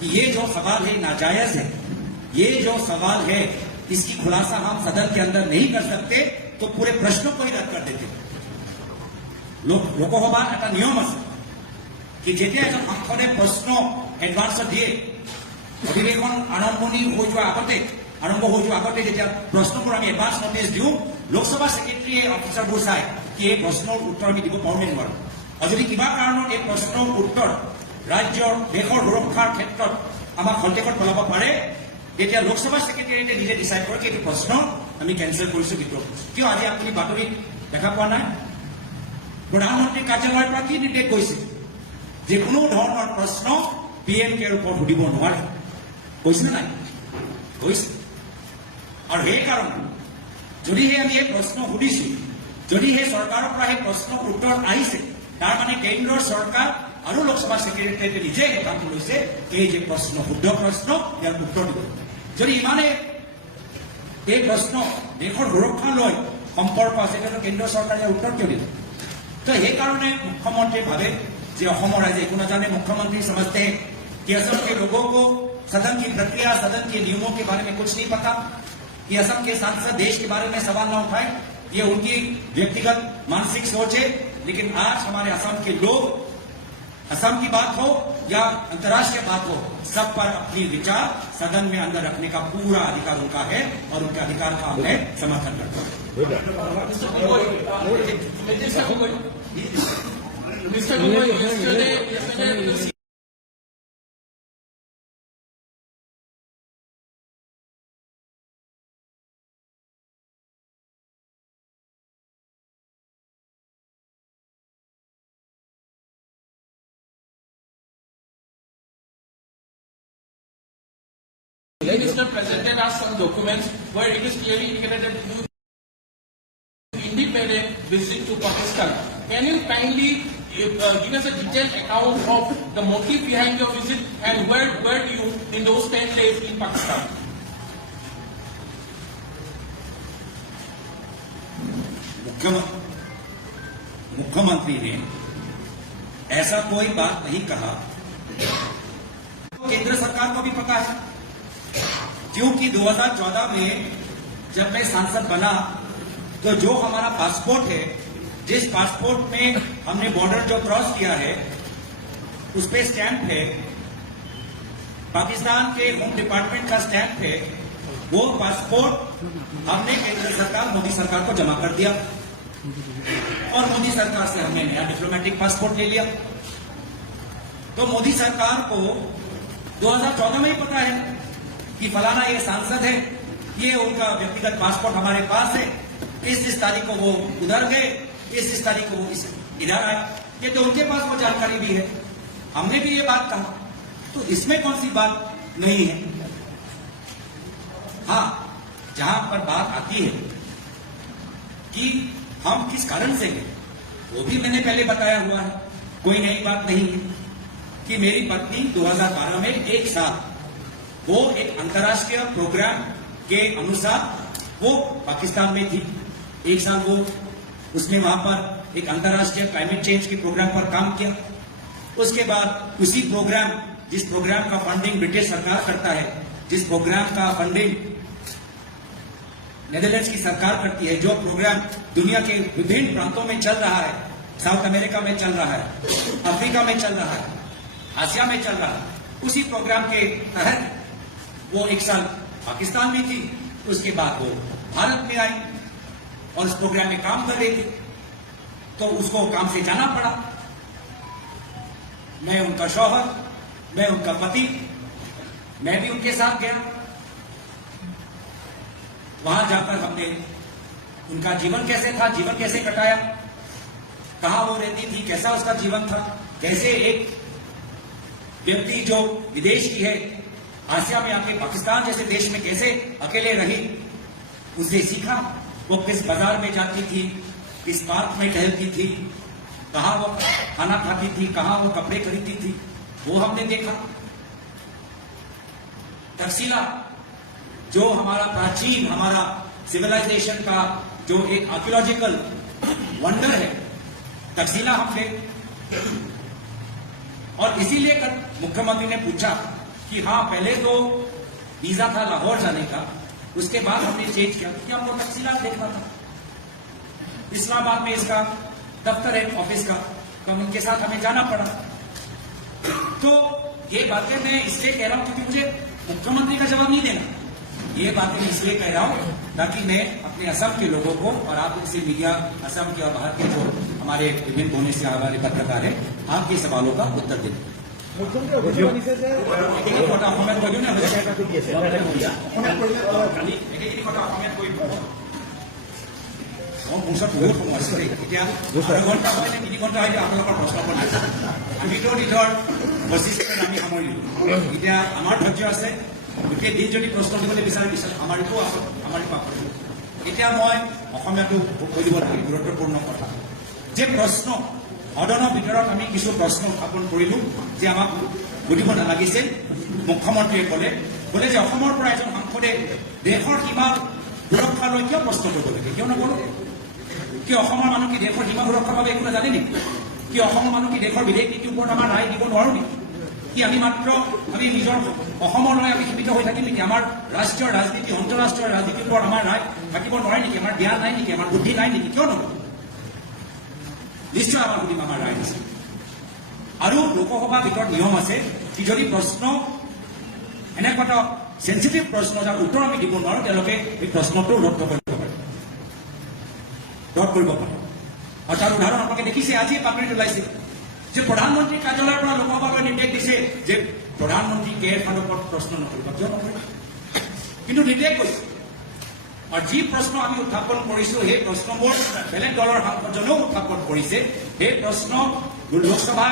कि ये जो सवाल है नाजायज है, ये जो सवाल है इसकी खुलासा हम सदन के अंदर नहीं कर सकते, तो पूरे प्रश्नों को ही रद्द कर देते। लोकसभार একটা নিয়ম আছে कि যেতিয়া এজন সাংসদে প্ৰশ্ন এডভান্সত দিয়ে, অধিৱেশন আৰম্ভ হৈ যোৱা আগতে যেতিয়া প্ৰশ্নবোৰ আমি এডভান্স নটিচ দিওঁ, লোকসভা সেক্ৰেটাৰীয়ে অফিচাৰবোৰ চাই কি এই প্ৰশ্নৰ উত্তৰ আমি দিব পাৰোঁ নে নোৱাৰোঁ। আৰু যদি কিবা কাৰণত এই প্ৰশ্নৰ উত্তৰ ৰাজ্যৰ দেশৰ সুৰক্ষাৰ ক্ষেত্ৰত আমাক সন্দেহত পেলাব পাৰে, তেতিয়া লোকসভা সেক্ৰেটাৰীয়ে নিজে ডিচাইড কৰে কি এইটো প্ৰশ্ন আমি কেনচেল কৰিছোঁ, বিদ্ৰোহ কৰিছোঁ। কিয় আজি আপুনি বাতৰিত দেখা পোৱা নাই? প্ৰধানমন্ত্ৰীৰ কাৰ্যালয়ৰ পৰা কি নিৰ্দেশ গৈছে যে কোনো ধৰণৰ প্ৰশ্ন PMKৰ ওপৰত সুধিব নোৱাৰে। কৈছে নাই? কৈছে। আৰু সেইকাৰণে যদিহে আমি এই প্ৰশ্ন সুধিছোঁ, যদিহে চৰকাৰৰ পৰা সেই প্ৰশ্নৰ উত্তৰ আহিছে, তাৰ মানে কেন্দ্ৰৰ চৰকাৰ আৰু লোকসভা সেক্ৰেটাৰীয়ে নিজে সিদ্ধান্ত লৈছে এই যে প্ৰশ্ন শুদ্ধ প্ৰশ্ন, ইয়াৰ উত্তৰ দিব। যদি ইমানে এই প্ৰশ্ন দেশৰ সুৰক্ষা লৈ সম্পৰ্ক আছে, তেতিয়াহ'লে কেন্দ্ৰীয় চৰকাৰে উত্তৰ কিয় দিব? तो ये कारण है मुख्यमंत्री भावे जो अहोम राज्य को न जाने, मुख्यमंत्री समझते हैं कि असम के लोगों को सदन की प्रक्रिया, सदन के नियमों के बारे में कुछ नहीं पता, कि असम के सांसद देश के बारे में सवाल न उठाए, ये उनकी व्यक्तिगत मानसिक सोच है। लेकिन आज हमारे असम के लोग, असम की बात हो या अंतर्राष्ट्रीय बात हो, सब पर अपनी विचार सदन में अंदर रखने का पूरा अधिकार उनका है और उनके अधिकार का हमने समर्थन करता है। Mr. Gogoi, yesterday the Minister presented us some documents where it is clearly indicated that you independent visit to Pakistan. Can you kindly give us a detailed account of the motive behind your visit and where were you in those 10 days in Pakistan? मुख्यमंत्री ने ऐसा कोई बात नहीं कहा। केंद्र सरकार को भी पता है, क्योंकि 2014 में जब मैं सांसद बना तो जो हमारा पासपोर्ट है, जिस पासपोर्ट में हमने बॉर्डर जो क्रॉस किया है उस पे स्टैंप है, पाकिस्तान के होम डिपार्टमेंट का स्टैंप है, वो पासपोर्ट हमने केंद्र सरकार मोदी सरकार को जमा कर दिया और मोदी सरकार से हमने नया डिप्लोमेटिक पासपोर्ट ले लिया। तो मोदी सरकार को 2014 में ही पता है कि फलाना ये सांसद है, ये उनका व्यक्तिगत पासपोर्ट हमारे पास है, इस तारीख को वो उधर गए, इस तारीख को वो इधर आए, ये तो उनके पास वो जानकारी भी है। हमने भी ये बात कहा, तो इसमें कौन सी बात नहीं है। हाँ, जहां पर बात आती है कि हम किस कारण से गए, वो भी मैंने पहले बताया हुआ है, कोई नई बात नहीं है कि मेरी पत्नी 2012 में एक साल वो एक अंतर्राष्ट्रीय प्रोग्राम के अनुसार वो पाकिस्तान में थी। एक साल वो उसने वहां पर एक अंतर्राष्ट्रीय क्लाइमेट चेंज के प्रोग्राम पर काम किया। उसके बाद उसी प्रोग्राम, जिस प्रोग्राम का फंडिंग ब्रिटिश सरकार करता है, जिस प्रोग्राम का फंडिंग नेदरलैंड्स की सरकार करती है, जो प्रोग्राम दुनिया के विभिन्न प्रांतों में चल रहा है, साउथ अमेरिका में चल रहा है, अफ्रीका में चल रहा है, आसिया में चल रहा है, उसी प्रोग्राम के तहत वो एक साल पाकिस्तान में थी। उसके बाद वो भारत में आई और इस प्रोग्राम में काम कर रही थी, तो उसको काम से जाना पड़ा। मैं उनका शौहर, मैं उनका पति, मैं भी उनके साथ गया। वहां जाकर हमने उनका जीवन कैसे था, जीवन कैसे कटाया, कहां वो रहती थी, कैसा उसका जीवन था, कैसे एक व्यक्ति जो विदेश की है आसिया में आके पाकिस्तान जैसे देश में कैसे अकेले रही, उससे सीखा। वो किस बाजार में जाती थी, किस पार्क में टहलती थी, कहां वो खाना खाती थी, कहां वो कपड़े खरीदती थी, वो हमने देखा। तकसीला जो हमारा प्राचीन, हमारा सिविलाइजेशन का जो एक आर्कियोलॉजिकल वंडर है, तकसीला हमने। और इसीलिए कर मुख्यमंत्री ने पूछा कि हाँ, पहले तो वीजा था लाहौर जाने का, उसके बाद हमने चेंज किया कि हमको तकसीला देखना था। इस्लामाबाद में इसका दफ्तर है ऑफिस का, तो उनके साथ हमें जाना पड़ा। तो ये बातें मैं इसलिए कह रहा हूं क्योंकि मुझे मुख्यमंत्री का जवाब नहीं देना। ये बातें मैं इसलिए कह रहा हूं ताकि मैं अपने असम के लोगों को और आप जैसे मीडिया असम के और बाहर के जो हमारे विभिन्न कोने से हमारे पत्रकार हैं, आपके सवालों का उत्तर दें। আমিতো নিজৰ বৈশিষ্ট্য আমি সামৰিলো। এতিয়া আমাৰ ধৈৰ্য আছে, গোটেই দিন যদি প্ৰশ্ন দিবলৈ বিচাৰে আমাৰতো এতিয়া মই অসমীয়াটো কৈ দিব লাগে গুৰুত্বপূৰ্ণ কথা যে প্ৰশ্ন সদনৰ ভিতৰত আমি কিছু প্ৰশ্ন উত্থাপন কৰিলো যে আমাক সুধিব নালাগিছিল। মুখ্যমন্ত্ৰীয়ে ক'লে যে অসমৰ পৰা এজন সাংসদে দেশৰ সীমা সুৰক্ষা লৈ কিয় প্ৰশ্ন কৰিব লাগে, কিয় নকৰো? কি অসমৰ মানুহ কি দেশৰ সীমা সুৰক্ষাৰ বাবে একো নাজানে নেকি? কি অসমৰ মানুহ কি দেশৰ বিদেশ নীতিৰ ওপৰত আমাৰ ৰায় দিব নোৱাৰো নেকি? কি আমি মাত্ৰ আমি নিজৰ অসমলৈ আমি সীমিত হৈ থাকিম নেকি? আমাৰ ৰাষ্ট্ৰীয় ৰাজনীতি, আন্তঃৰাষ্ট্ৰীয় ৰাজনীতিৰ ওপৰত আমাৰ ৰায় থাকিব নোৱাৰে নেকি? আমাৰ জ্ঞান নাই নেকি? আমাৰ বুদ্ধি নাই নেকি? কিয় নকৰো? নিশ্চয় আমাৰ সুধিম, আমাৰ ৰায় আছে। আৰু লোকসভাৰ ভিতৰত নিয়ম আছে কি যদি প্ৰশ্ন এনেকুৱা এটা চেঞ্চিটিভ প্ৰশ্ন যাৰ উত্তৰ আমি দিব নোৱাৰো, তেওঁলোকে এই প্ৰশ্নটো ৰদ কৰিব পাৰে। আৰু তাৰ উদাহৰণ আপোনালোকে দেখিছে, আজি বাতৰিত ওলাইছে যে প্ৰধানমন্ত্ৰীৰ কাৰ্যালয়ৰ পৰা লোকসভালৈ নিৰ্দেশ দিছে যে প্ৰধানমন্ত্ৰী কেইখনৰ ওপৰত প্ৰশ্ন নকৰিব, কিয় নকৰিব? কিন্তু নিৰ্দেশ কৰিছে। আৰু যি প্ৰশ্ন আমি উত্থাপন কৰিছো সেই প্ৰশ্নবোৰ বেলেগ দলৰ সাংসদজনেও উত্থাপন কৰিছে। সেই প্ৰশ্ন লোকসভা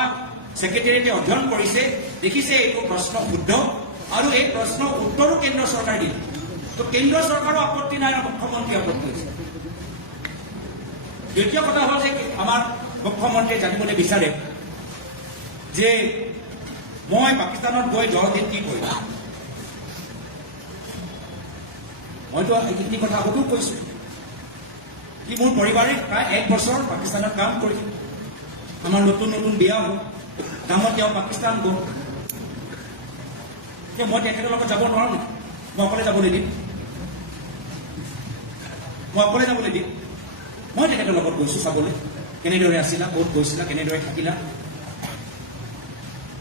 ছেক্ৰেটেৰিয়েটে অধ্যয়ন কৰিছে, দেখিছে এইটো প্ৰশ্ন শুদ্ধ আৰু এই প্ৰশ্ন উত্তৰো কেন্দ্ৰ চৰকাৰে দিলে। তো কেন্দ্ৰ চৰকাৰৰ আপত্তি নাই আৰু মুখ্যমন্ত্ৰীৰ আপত্তি হৈছে। দ্বিতীয় কথা হ'ল যে আমাৰ মুখ্যমন্ত্ৰীয়ে জানিবলৈ বিচাৰে যে মই পাকিস্তানত গৈ 10 দিন কি কৰিম। মইতো এইখিনি কথা আগতো কৈছো কি মোৰ পৰিবাৰে প্ৰায় 1 বছৰ পাকিস্তানত কাম কৰিছিল। আমাৰ নতুন নতুন বিয়া হ'ল, কামত তেওঁ পাকিস্তান গ'ল। মই তেখেতৰ লগত যাব নোৱাৰো নেকি? মই অকলে যাবলৈ দিম? মই তেখেতৰ লগত গৈছো চাবলৈ, কেনেদৰে আছিলা, ক'ত গৈছিলা, কেনেদৰে থাকিলা।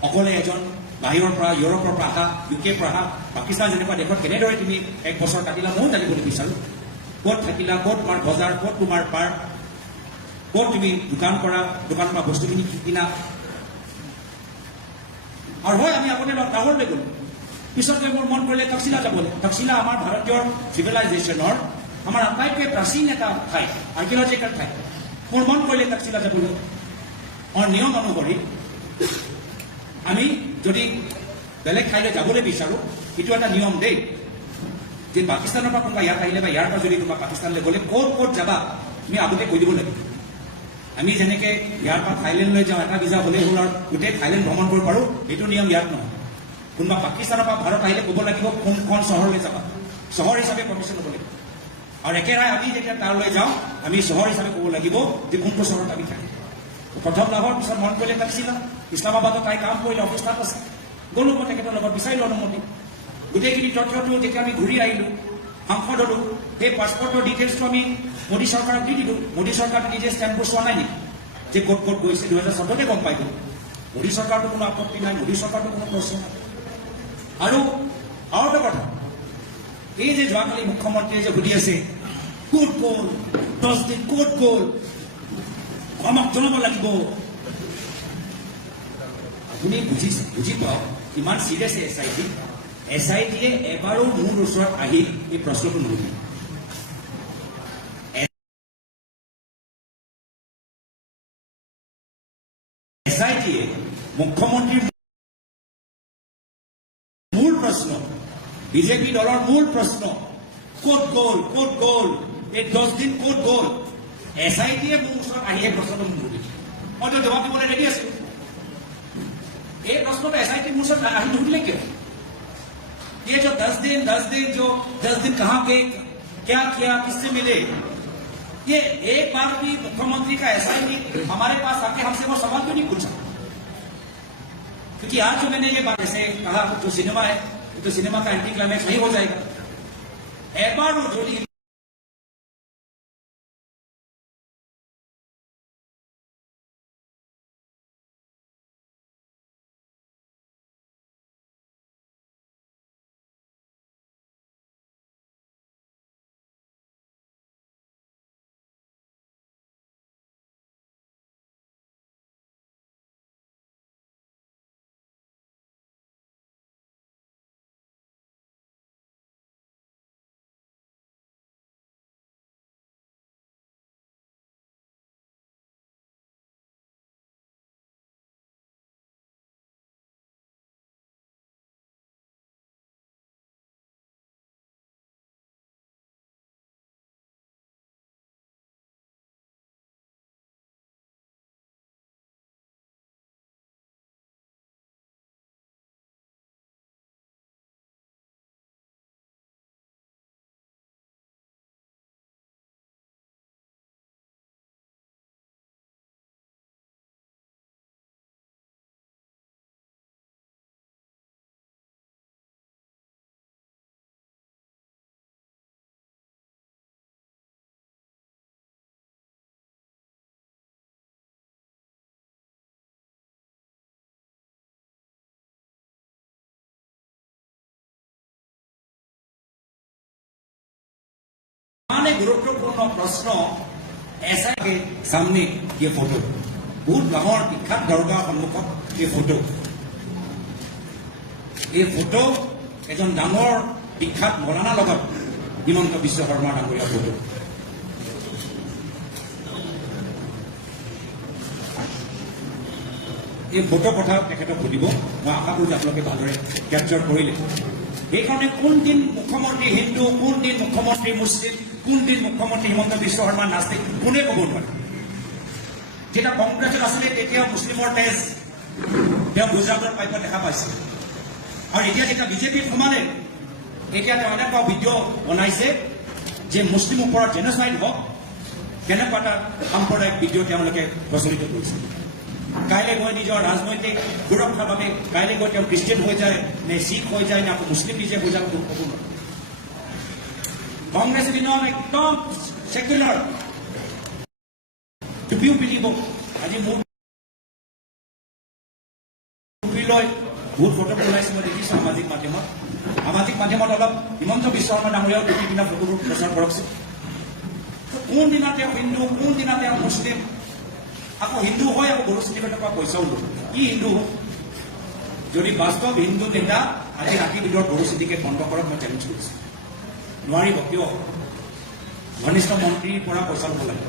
অকলে এজন বাহিৰৰ পৰা, ইউৰোপৰ পৰা অহা, ইউকেৰ পৰা অহা, পাকিস্তান যেনেকুৱা দেশত কেনেদৰে তুমি 1 বছৰ কাটিলা, ময়ো জানিবলৈ বিচাৰো। ক'ত থাকিলা, ক'ত তোমাৰ বজাৰ, ক'ত তোমাৰ পাৰ্ক, ক'ত তুমি দোকান কৰা, দোকানৰ পৰা বস্তুখিনি কিনা। আৰু হয় আমি আগতে লাহোৰলৈ গ'লো, পিছত গৈ মোৰ মন কৰিলে তকচিলা যাবলৈ। তকচিলা আমাৰ ভাৰতীয় চিভিলাইজেশ্যনৰ আমাৰ আটাইতকৈ প্ৰাচীন এটা ঠাই, আৰ্কিঅলজিকেল ঠাই। মোৰ মন কৰিলে তকচিলা যাবলৈ। আৰু নিয়ম অনুসৰি আমি যদি বেলেগ ঠাইলৈ যাবলৈ বিচাৰো, এইটো এটা নিয়ম দেই যে পাকিস্তানৰ পৰা কোনোবা ইয়াত আহিলে বা ইয়াৰ পৰা যদি কোনোবা পাকিস্তানলৈ গ'লে ক'ত ক'ত যাবা তুমি আগতে কৈ দিব লাগিব। আমি যেনেকৈ ইয়াৰ পৰা থাইলেণ্ডলৈ যাওঁ, এটা ভিজা হ'লেই হ'ল আৰু গোটেই থাইলেণ্ড ভ্ৰমণ কৰিব পাৰোঁ, এইটো নিয়ম ইয়াত নহয়। কোনোবা পাকিস্তানৰ পৰা ভাৰত আহিলে ক'ব লাগিব কোনখন চহৰলৈ যাবা, চহৰ হিচাপে পাৰ্মিশ্যন ল'ব লাগিব। আৰু একেৰাহে আমি যেতিয়া তালৈ যাওঁ, আমি চহৰ হিচাপে ক'ব লাগিব যে কোনটো চহৰত আমি থাকিম। প্ৰথম লাহোৰ, পিছত মন কৰিলে তকচিলা। ইছলামাবাদত তাই কাম কৰিলে, অফিচ তাত আছে। গ'লো মই তেখেতৰ লগত, বিচাৰিলোঁ অনুমতি। গোটেইখিনি তথ্যটো যেতিয়া আমি ঘূৰি আহিলোঁ, সাংসদ হ'লোঁ, সেই পাছপৰ্টৰ ডিটেইলছটো আমি মোদী চৰকাৰক দি দিলোঁ। মোদী চৰকাৰটো নিজে ষ্টেম্পবোৰ চোৱা নাই নেকি যে ক'ত ক'ত গৈছে? 2014 গম পাই গ'ল। মোদী চৰকাৰটো কোনো আপত্তি নাই, মোদী চৰকাৰটো কোনো প্ৰশ্ন নাই। আৰু এটা কথা, এই যে যোৱাকালি মুখ্যমন্ত্ৰীয়ে যে সুধি আছে ক'ত গ'ল, 10 দিন ক'ত গ'ল, আমাক জনাব লাগিব। আপুনি বুজি পাওক ইমান চিৰিয়াছ SIT SIT-য়ে এবাৰো মোৰ ওচৰত আহি এই প্ৰশ্নটো নুসুধিলে। SIT-য়ে মুখ্যমন্ত্ৰীৰ মূল প্ৰশ্ন, বিজেপি দলৰ মূল প্ৰশ্ন, ক'ত গ'ল এই 10 দিন ক'ত গ'ল, SIT-য়ে মোৰ ওচৰত আহি এই প্ৰশ্নটো নুসুধিলে। মইতো জবাব দিবলৈ ৰেডি আছো। এই প্ৰশ্নটো SIT মোৰ ওচৰত আহি নুসুধিলে কিয়? ये जो 10 दिन कहां के क्या किया, किससे मिले, ये एक बार भी मुख्यमंत्री का ऐसा ही हमारे पास आके हमसे वो सवाल क्यों नहीं पूछा? क्योंकि आज जो मैंने ये बात ऐसे कहा, जो सिनेमा है तो सिनेमा का एंटी क्लाइमैक्स नहीं हो जाएगा। एक बार वो जोड़ी गुरुत्वपूर्ण प्रश्न ऐसा के सामने ये फोटो बहुत डाঙৰ বিখ্যাত দৰগাৰ সন্মুখত এই ফটো এজন ডাঙৰ বিখ্যাত মৌলানা লগত হিমন্ত বিশ্ব শৰ্মা ডাঙৰীয়া ফটো। এই ফটো কথা তেখেতক সুধিব, মই আশা কৰোঁ যে আপোনালোকে ভালদৰে কেপচাৰ কৰিলে। এইখনে কোন দিন মুখ্যমন্ত্ৰী হিন্দু, কোন দিন মুখ্যমন্ত্ৰী মুছলিম, কোন দিন মুখ্যমন্ত্ৰী হিমন্ত বিশ্ব শৰ্মা নাস্তিক, কোনে ক'ব নোৱাৰে। যেতিয়া কংগ্ৰেছত আছিলে তেতিয়া মুছলিমৰ তেজ তেওঁ গুজৰাটৰ পাইপত দেখা পাইছিল, আৰু এতিয়া যেতিয়া বিজেপিত সোমালে এতিয়া তেওঁ এনেকুৱা ভিডিঅ' বনাইছে যে মুছলিম ওপৰত জেন'চাইড হওক, তেনেকুৱা এটা সাম্প্ৰদায়িক ভিডিঅ' তেওঁলোকে প্ৰচলিত কৰিছে। কাইলৈ গৈ নিজৰ ৰাজনৈতিক সুৰক্ষাৰ বাবে কাইলৈ গৈ তেওঁ খ্ৰীষ্টিয়ান হৈ যায় নে শিখ হৈ যায় নে আকৌ মুছলিম নিজে হৈ যায়, ক'ব নোৱাৰে। কংগ্ৰেছ দিনৰ একদম সেকুলাৰ টুপিও পিন্ধিব, আজি মোৰ টুপি লৈ বহুত ফটো ওলাইছে, মই দেখিছোঁ সামাজিক মাধ্যমত অলপ হিমন্ত বিশ্ব শৰ্মা ডাঙৰীয়াও টুপি পিন্ধা ফটোবোৰ প্ৰচাৰ কৰকচোন। কোনদিনা তেওঁ হিন্দু, কোনদিনা তেওঁ মুছলিম, আকৌ হিন্দু হয় আকৌ গৰু চিনি টকা পইচাও লয়। কি হিন্দু? যদি বাস্তৱ হিন্দু নেতা আজি ৰাতিৰ ভিতৰত গৰু চিণ্ডিকেট বন্ধ কৰক, মই চেলেঞ্জ কৰিছোঁ। নোৱাৰিব, কিয়? ঘনিষ্ঠ মন্ত্ৰীৰ পৰা পইচা ল'ব লাগে,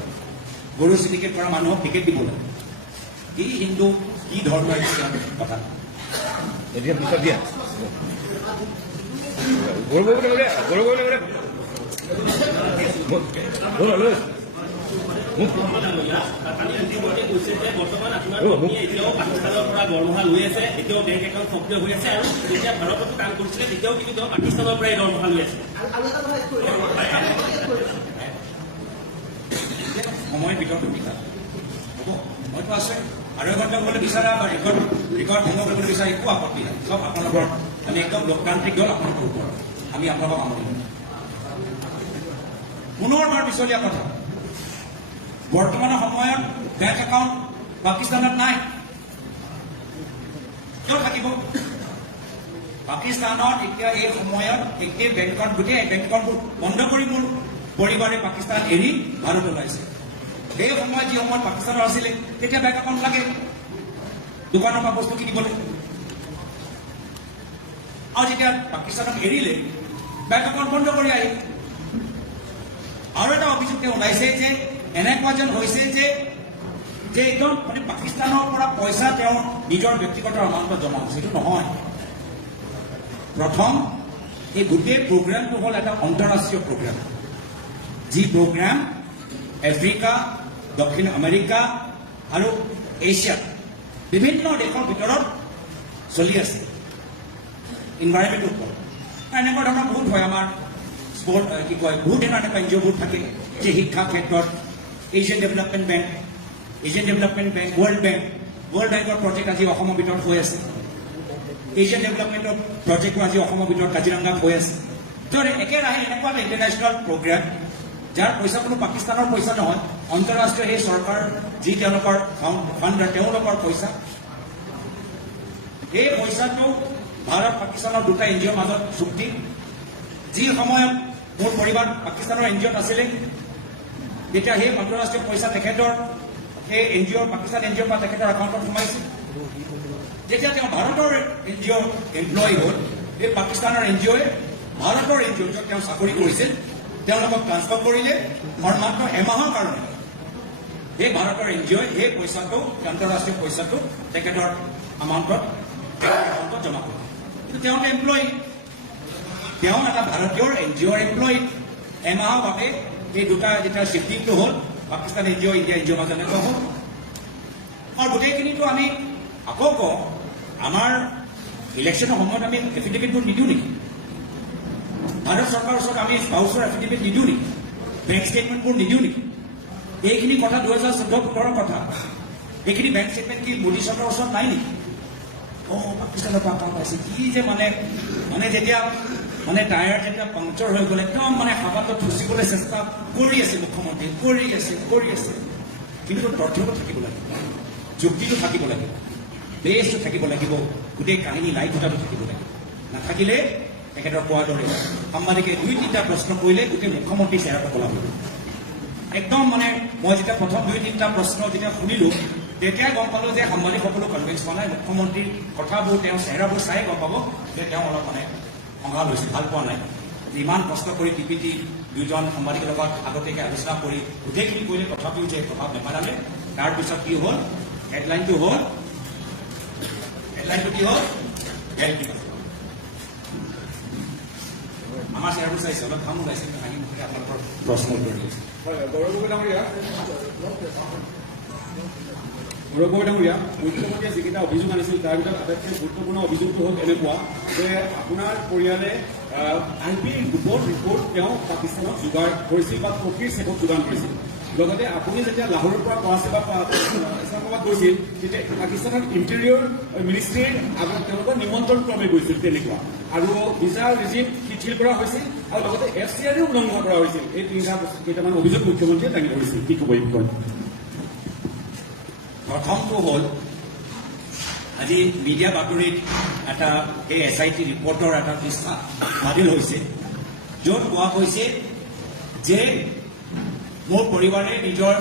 গৰু চিণ্ডিকেট কৰা মানুহক টিকেট দিব লাগে। কি হিন্দু, কি ধৰ্ম, কথা এতিয়া পিছত দিয়া বৰ্তমান আপোনাৰ এতিয়াও পাকিস্তানৰ পৰা দৰমহা লৈ আছে, এতিয়াও বেংক একাউণ্ট সক্ৰিয় হৈ আছে, আৰু যেতিয়া ভাৰততো কাম কৰিছিলে তেতিয়াও কিন্তু তেওঁ পাকিস্তানৰ পৰাই দৰমহা লৈ আছে। সময়ৰ ভিতৰতো বিকাশ হ'ব, হয়তো আছে। আৰু এঘণ্টা কৰিবলৈ বিচাৰা বা ৰেকৰ্ড ভংগ কৰিবলৈ বিচাৰে, একো আপত্তি নাই। চব আপোনালোকৰ আমি একদম লোকতান্ত্ৰিক দল, আপোনালোকৰ ওপৰত আমি আপোনালোকক আমনি দিম। পুনৰবাৰ পিছলীয়া কথা, বৰ্তমানৰ সময়ত বেংক একাউণ্ট পাকিস্তানত নাই, কিয় থাকিব? পাকিস্তানত এতিয়া এই সময়ত গোটেই বেংক একাউণ্টবোৰ বন্ধ কৰি মোৰ পৰিবাৰে পাকিস্তান এৰি ভাৰত ওলাইছে। সেই সময়ত যি সময়ত পাকিস্তানৰ আছিলে তেতিয়া বেংক একাউণ্ট লাগে দোকানৰ পৰা বস্তু কিনিবলৈ। আৰু যেতিয়া পাকিস্তানক এৰিলে বেংক একাউণ্ট বন্ধ কৰি আহিল আৰু এটা অভিযোগ তেওঁ ওলাইছে যে এনেকুৱা যেন হৈছে যে একদম মানে পাকিস্তানৰ পৰা পইচা তেওঁ নিজৰ ব্যক্তিগত এমাউণ্টত জমা হৈছে এইটো নহয় প্ৰথম এই গোটেই প্ৰগ্ৰামটো হ'ল এটা আন্তঃৰাষ্ট্ৰীয় প্ৰগ্ৰাম যি প্ৰগ্ৰাম আফ্ৰিকা দক্ষিণ আমেৰিকা আৰু এছিয়াত বিভিন্ন দেশৰ ভিতৰত চলি আছে ইনভাইৰমেণ্টৰ ওপৰত এনেকুৱা ধৰণৰ বহুত হয় আমাৰ স্পৰ্ট কি কয় বহুত ধৰণৰ এনেকুৱা এনজিঅ'বোৰ থাকে যে শিক্ষা ক্ষেত্ৰত এছিয়ান ডেভেলপমেণ্ট বেংক ৱৰ্ল্ড বেংকৰ প্ৰজেক্ট আজি অসমৰ ভিতৰত হৈ আছে এছিয়ান ডেভেলপমেণ্টৰ প্ৰজেক্টটো আজি অসমৰ ভিতৰত কাজিৰঙাত হৈ আছে তো একেৰাহে এনেকুৱা এটা ইণ্টাৰনেশ্যনেল প্ৰগ্ৰাম যাৰ পইচা কোনো পাকিস্তানৰ পইচা নহয় আন্তঃৰাষ্ট্ৰীয় সেই চৰকাৰ যি তেওঁলোকৰ ফাণ্ডাৰ তেওঁলোকৰ পইচা এই পইচাটো ভাৰত পাকিস্তানৰ দুটা এনজিঅ'ৰ মাজত চুক্তি যি সময়ত মোৰ পৰিবাৰ পাকিস্তানৰ এনজিঅ'ত আছিলে তেতিয়া সেই আন্তঃৰাষ্ট্ৰীয় পইচা তেখেতৰ সেই এনজিঅ'ৰ পাকিস্তান এনজিঅ'ৰ পৰা তেখেতৰ একাউণ্টত সোমাইছিল যেতিয়া তেওঁ ভাৰতৰ এনজিঅ' এমপ্লয়ী হ'ল এই পাকিস্তানৰ এনজিঅ'ই ভাৰতৰ এনজিঅ' য'ত তেওঁ চাকৰি কৰিছিল তেওঁলোকক ট্ৰান্সফাৰ কৰিলে আৰু মাত্ৰ এমাহৰ কাৰণে সেই ভাৰতৰ এনজিঅ'ই সেই পইচাটো আন্তঃৰাষ্ট্ৰীয় পইচাটো তেখেতৰ একাউণ্টত জমা কৰিলে কিন্তু তেওঁতো এমপ্লয়ী তেওঁ এটা ভাৰতীয় এনজিঅ'ৰ এমপ্লয়ী এমাহৰ বাবে এই দুটা যেতিয়া শ্বিফটিংটো হ'ল পাকিস্তান এনজিঅ' ইণ্ডিয়া এনজিঅ'ৰ মাজত এনেকুৱা হ'ল আৰু গোটেইখিনিতো আমি আকৌ কওঁ আমাৰ ইলেকশ্যনৰ সময়ত আমি এফিডেভিটবোৰ নিদিওঁ নেকি ভাৰত চৰকাৰৰ ওচৰত আমি স্পাউচৰ এফিডেভিট নিদিওঁ নেকি বেংক ষ্টেটমেণ্টবোৰ নিদিওঁ নেকি এইখিনি কথা 2014-15 কথা এইখিনি বেংক ষ্টেটমেণ্ট কি মোদী চৰকাৰৰ ওচৰত নাই নেকি পাকিস্তানৰ পৰা কাম পাইছে কি যে মানে যেতিয়া মানে টায়াৰ যেতিয়া পাংচাৰ হৈ গ'ল একদম মানে হাবাত থুচিবলৈ চেষ্টা কৰি আছে মুখ্যমন্ত্ৰী কৰি আছে কিন্তু তথ্যটো থাকিব লাগিব যুক্তিটো থাকিব লাগিব বেছটো থাকিব লাগিব গোটেই কাহিনী লাইট কথাটো থাকিব লাগিব নাথাকিলে তেখেতৰ কোৱাৰ দৰে সাংবাদিকে 2-3টা প্ৰশ্ন কৰিলে গোটেই মুখ্যমন্ত্ৰী চেহেৰাটো পলাব একদম মানে মই যেতিয়া প্ৰথম 2-3টা প্ৰশ্ন যেতিয়া শুনিলোঁ তেতিয়াই গম পালোঁ যে সাংবাদিকসকলো কনভিন্স হোৱা নাই মুখ্যমন্ত্ৰীৰ কথাবোৰ তেওঁ চেহেৰাবোৰ চাই গম পাব যে তেওঁ অলপ মানে সংঘাত হৈছে ভাল পোৱা নাই ইমান কষ্ট কৰি টিপিটি দুজন সাংবাদিকৰ লগত আগতীয়াকৈ আলোচনা কৰি গোটেইখিনি কৰিলে তথাপিও যে প্ৰভাৱ নেপেলালে তাৰপিছত কি হ'ল হেডলাইনটো কি হ'ল আমাৰ চেহেৰাবোৰ চাইছে অলপ কাম ওলাইছে হাঁহি মুখে আপোনালোকৰ প্ৰশ্ন উত্তৰ দিছে গৌৰৱ ডাঙৰীয়া মুখ্যমন্ত্ৰীয়ে যিকেইটা অভিযোগ আনিছিল তাৰ ভিতৰত আটাইতকৈ গুৰুত্বপূৰ্ণ অভিযোগটো হ'ল এনেকুৱা যে আপোনাৰ পৰিয়ালে IBৰ গোপন ৰিপৰ্ট তেওঁ পাকিস্তানক যোগাৰ কৰিছিল বা প্ৰকৃতিৰ চেকত যোগান কৰিছিল লগতে আপুনি যেতিয়া লাহোৰৰ পৰা কৰাচী বা ইছলামাবাদ গৈছিল তেতিয়া পাকিস্তানৰ ইণ্টেৰিয়ৰ মিনিষ্ট্ৰীৰ আগত তেওঁলোকৰ নিমন্ত্ৰণ ক্ৰমে গৈছিল তেনেকুৱা আৰু ভিছা ৰিজিম শিথিল কৰা হৈছিল আৰু লগতে FCRও উলংঘন কৰা হৈছিল এই কেইটামান অভিযোগ মুখ্যমন্ত্ৰীয়ে দাঙি ধৰিছিল কি ক'ব এই বিষয়ে প্ৰথমটো হ'ল আজি মিডিয়া বাতৰিত এটা এই SIT ৰিপৰ্টৰ এটা পৃষ্ঠা বাতিল হৈছে য'ত কোৱা হৈছে যে মোৰ পৰিবাৰে নিজৰ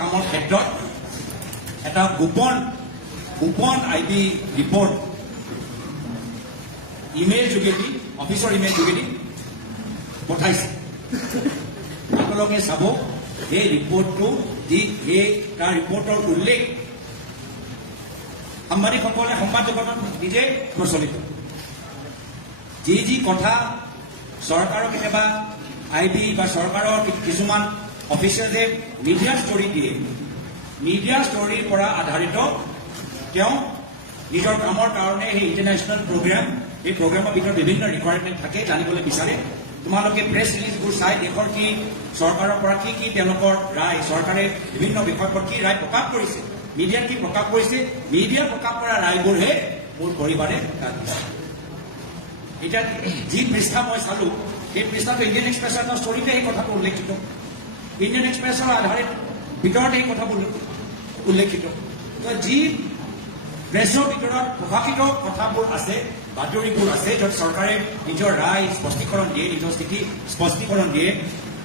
কামৰ ক্ষেত্ৰত এটা গোপন IB ৰিপৰ্ট ইমেইল যোগেদি অফিচৰ ইমেইল যোগেদি পঠাইছে আপোনালোকে চাব এই ৰিপৰ্টটো তাৰ ৰিপৰ্টৰ উল্লেখ সাংবাদিকসকলে সংবাদ জগতত নিজে প্ৰচলিত যি কথা চৰকাৰৰ কেতিয়াবা IB বা চৰকাৰৰ কিছুমান অফিচাৰে মিডিয়া ষ্টৰী দিয়ে মিডিয়া ষ্টৰীৰ পৰা আধাৰিত তেওঁ নিজৰ কামৰ কাৰণে সেই ইণ্টাৰনেশ্যনেল প্ৰগ্ৰাম এই প্ৰগ্ৰামৰ ভিতৰত বিভিন্ন ৰিকুৱাৰমেণ্ট থাকে জানিবলৈ বিচাৰে তোমালোকে প্ৰেছ ৰিলিজবোৰ চাই দেশৰ কি চৰকাৰৰ পৰা কি তেওঁলোকৰ ৰায় চৰকাৰে বিভিন্ন বিষয়ৰ ওপৰত কি ৰায় প্ৰকাশ কৰিছে মিডিয়াত কি প্ৰকাশ কৰিছে মিডিয়া প্ৰকাশ কৰা ৰায়বোৰহে মোৰ পৰিবাৰে তাত দিছে এতিয়া যি পৃষ্ঠা মই চালোঁ সেই পৃষ্ঠাটো ইণ্ডিয়ান এক্সপ্ৰেছৰ এটা ষ্টৰীতে সেই কথাটো উল্লেখিত ইণ্ডিয়ান এক্সপ্ৰেছৰ আধাৰিত ভিতৰত এই কথাবোৰ উল্লেখিত যি প্ৰেছৰ ভিতৰত প্ৰকাশিত কথাবোৰ আছে বাতৰিবোৰ আছে য'ত চৰকাৰে নিজৰ ৰায় স্পষ্টীকৰণ দিয়ে নিজৰ স্থিতি স্পষ্টীকৰণ দিয়ে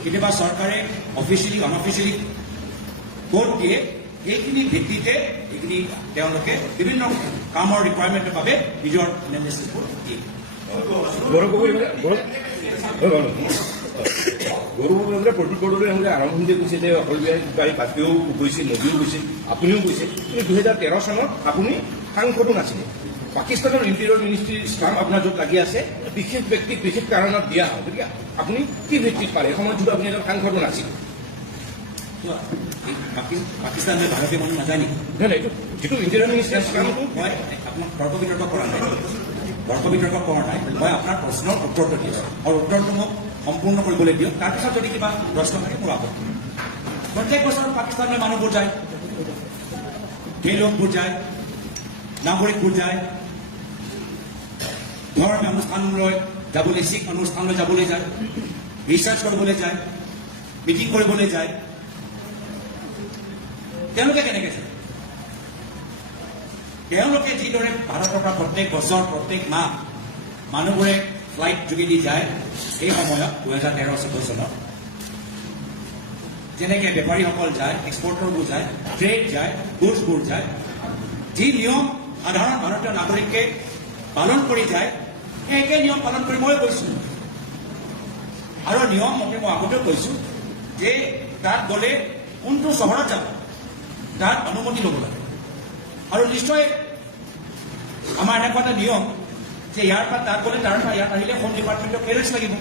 কেতিয়াবা চৰকাৰে অফিচিয়েলি অনঅফিচিয়েলি কোড দিয়ে এইখিনি ভিত্তিতে এইখিনি তেওঁলোকে বিভিন্ন কামৰ ৰিকুৱাৰমেণ্টৰ বাবে নিজৰ এনালিচিছবোৰ দিয়ে। গৌৰৱ গগৈৰে প্ৰদীপ বৰদলৈ আৰম্ভণিতে কৈছে যে অকলশৰীয়া বাকীও গৈছিল, নদীও গৈছিল, আপুনিও গৈছিল, কিন্তু 2013 চনত আপুনি সাংসদো নাছিলে। পাকিস্তানৰ ইণ্টেৰিয়ৰ মিনিষ্ট্ৰীৰ ষ্টাম্প আপোনাৰ য'ত লাগি আছে, বিশেষ ব্যক্তিক বিশেষ কাৰণত দিয়া হয়। গতিকে আপুনি কি ভিত্তিত পাৰে? এই সময়ত যদি আপুনি এজন সাংসদো নাছিল। পাকিস্তানে ভাৰতীয় মানুহ নাযায় নেকি? নহয় এইটো যিটো ইণ্টেৰিয়ৰ মিনিষ্ট্ৰীৰ ষ্টাম্পটো মই আপোনাক তৰ্ক বিতৰ্ক কৰা নাই, মই আপোনাৰ প্ৰশ্নৰ উত্তৰটো দি আছোঁ আৰু উত্তৰটো মোক সম্পূৰ্ণ কৰিবলৈ দিয়ক। তাৰপিছত যদি কিবা প্ৰশ্ন থাকে মোৰ আপত্তি। প্ৰত্যেক বছৰ পাকিস্তানলৈ মানুহবোৰ যায়, সেই লোকবোৰ যায়, নাগৰিকবোৰ যায়, ধৰ্মীয় অনুষ্ঠানলৈ যাবলৈ, শিখ অনুষ্ঠানলৈ যাবলৈ যায়, ৰিচাৰ্চ কৰিবলৈ যায়, মিটিং কৰিবলৈ যায়। তেওঁলোকে কেনেকৈ যায়? তেওঁলোকে যিদৰে ভাৰতৰ পৰা প্ৰত্যেক বছৰ প্ৰত্যেক মাহ মানুহবোৰে ফ্লাইট যোগেদি যায়, সেই সময়ত 2013-14 চনত যেনেকৈ বেপাৰীসকল যায়, এক্সপৰ্টাৰবোৰ যায়, ট্ৰেড যায়, গুডছবোৰ যায়, যি নিয়ম সাধাৰণ ভাৰতীয় নাগৰিকে পালন কৰি যায়, সেই একে নিয়ম পালন কৰি মই কৈছোঁ। আৰু নিয়ম মতে মই আগতেও কৈছোঁ যে তাত গ'লে কোনটো চহৰত যাব তাত অনুমতি ল'ব লাগে। আৰু নিশ্চয় আমাৰ এনেকুৱা এটা নিয়ম যে ইয়াৰ পৰা তাত গ'লে তাৰ পৰা ইয়াত আহিলে হোম ডিপাৰ্টমেণ্টৰ ক্লিয়াৰেন্স লাগিব,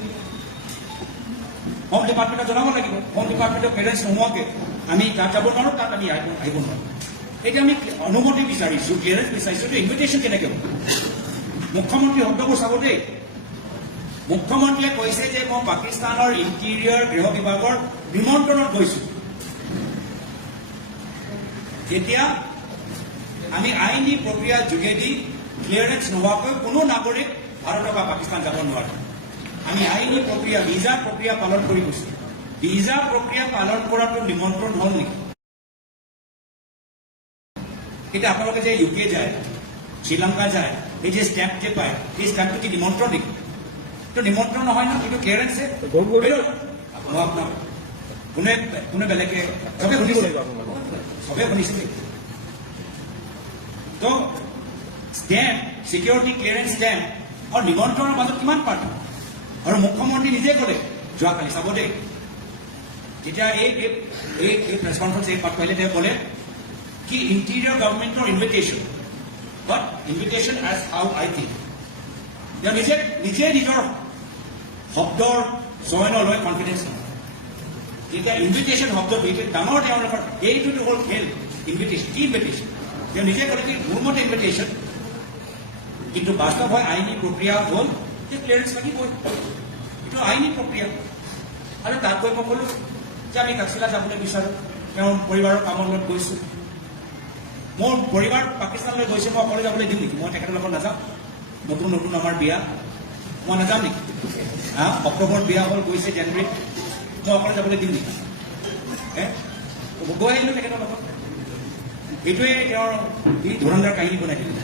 হোম ডিপাৰ্টমেণ্টক জনাব লাগিব। হোম ডিপাৰ্টমেণ্টৰ ক্লিয়াৰেন্স নোহোৱাকৈ আমি তাত যাব নোৱাৰোঁ, তাত আমি আহিব নোৱাৰোঁ। এতিয়া আমি অনুমতি বিচাৰিছোঁ, ক্লিয়াৰেন্স বিচাৰিছোঁ, এইটো ইনভিটেশ্যন কেনেকৈ হ'ব? মুখ্যমন্ত্ৰী শব্দবোৰ চাব দেই। মুখ্যমন্ত্ৰীয়ে কৈছে যে মই পাকিস্তানৰ ইণ্টেৰিয়ৰ গৃহ বিভাগৰ নিমন্ত্ৰণত গৈছোঁ। এতিয়া আমি আইনী প্ৰক্ৰিয়াৰ যোগেদি ক্লিয়াৰেন্স নোহোৱাকৈ কোনো নাগৰিক ভাৰতৰ পৰা পাকিস্তান যাব নোৱাৰে। আমি আইনী প্ৰক্ৰিয়া, ভিজা প্ৰক্ৰিয়া পালন কৰি গৈছোঁ। ভিজা প্ৰক্ৰিয়া পালন কৰাটো নিমন্ত্ৰণ হ'ল নেকি? এতিয়া আপোনালোকে যে UK যায়, শ্ৰীলংকা যায়, এই যে ষ্টেম্প যে পায়, এই ষ্টেম্পটো কি নিমন্ত্ৰণ নেকি? এইটো নিমন্ত্ৰণ নহয় ন, এইটো ক্লিয়াৰেন্সে। মই আপোনাক কোনে বেলেগে চবে শুনিছে, চবে শুনিছে। তো ষ্টেম্প, ছিকিউৰিটি ক্লিয়াৰেন্স ষ্টেম্প আৰু নিমন্ত্ৰণৰ মাজত কিমান পাৰ্থক্য? আৰু মুখ্যমন্ত্ৰী নিজে ক'লে যোৱাকালি, চাব দেই, যেতিয়া এই প্ৰেছ কনফাৰেন্স এই পাঠ পাইলে, তেওঁ ক'লে কি ইণ্টেৰিয়ৰ গভৰ্ণমেণ্টৰ ইনভিটেশ্যন, বাট ইনভিটেশ্যন এজ হাউ আই থিংক। তেওঁ নিজে নিজৰ শব্দৰ চয়নলৈ কনফিডেন্স নহয়। যেতিয়া ইনভিটেশ্যন শব্দটো ডাঙৰ তেওঁলোকৰ এইটোতো হ'ল খেল। ইনভিটেশ্যন কি ইনভিটেশ্যন? তেওঁ নিজে ক'লে কি মোৰ মতে ইনভিটেশ্যন, কিন্তু বাস্তৱ হয় আইনী প্ৰক্ৰিয়া হ'ল যে ক্লিয়াৰেন্স লাগিবই। এইটো আইনী প্ৰক্ৰিয়া। আৰু তাত গৈ মই ক'লোঁ যে আমি কাছিলা যাবলৈ বিচাৰোঁ, তেওঁৰ পৰিবাৰৰ কামৰ লগত গৈছোঁ। মোৰ পৰিবাৰ পাকিস্তানলৈ গৈছে, মই অকলে যাবলৈ দিম নেকি? মই তেখেতৰ লগত নাযাওঁ। নতুন নতুন আমাৰ বিয়া, মই নাযাওঁ নেকি? অক্টোবৰত বিয়া হ'ল, গৈছে জানুৱাৰীত, মই অকলে যাবলৈ দিম নেকি? গৈ আহিলোঁ তেখেতৰ লগত। এইটোৱে তেওঁৰ ধুৰন্ধৰ কাহিনী বনাই দিলে।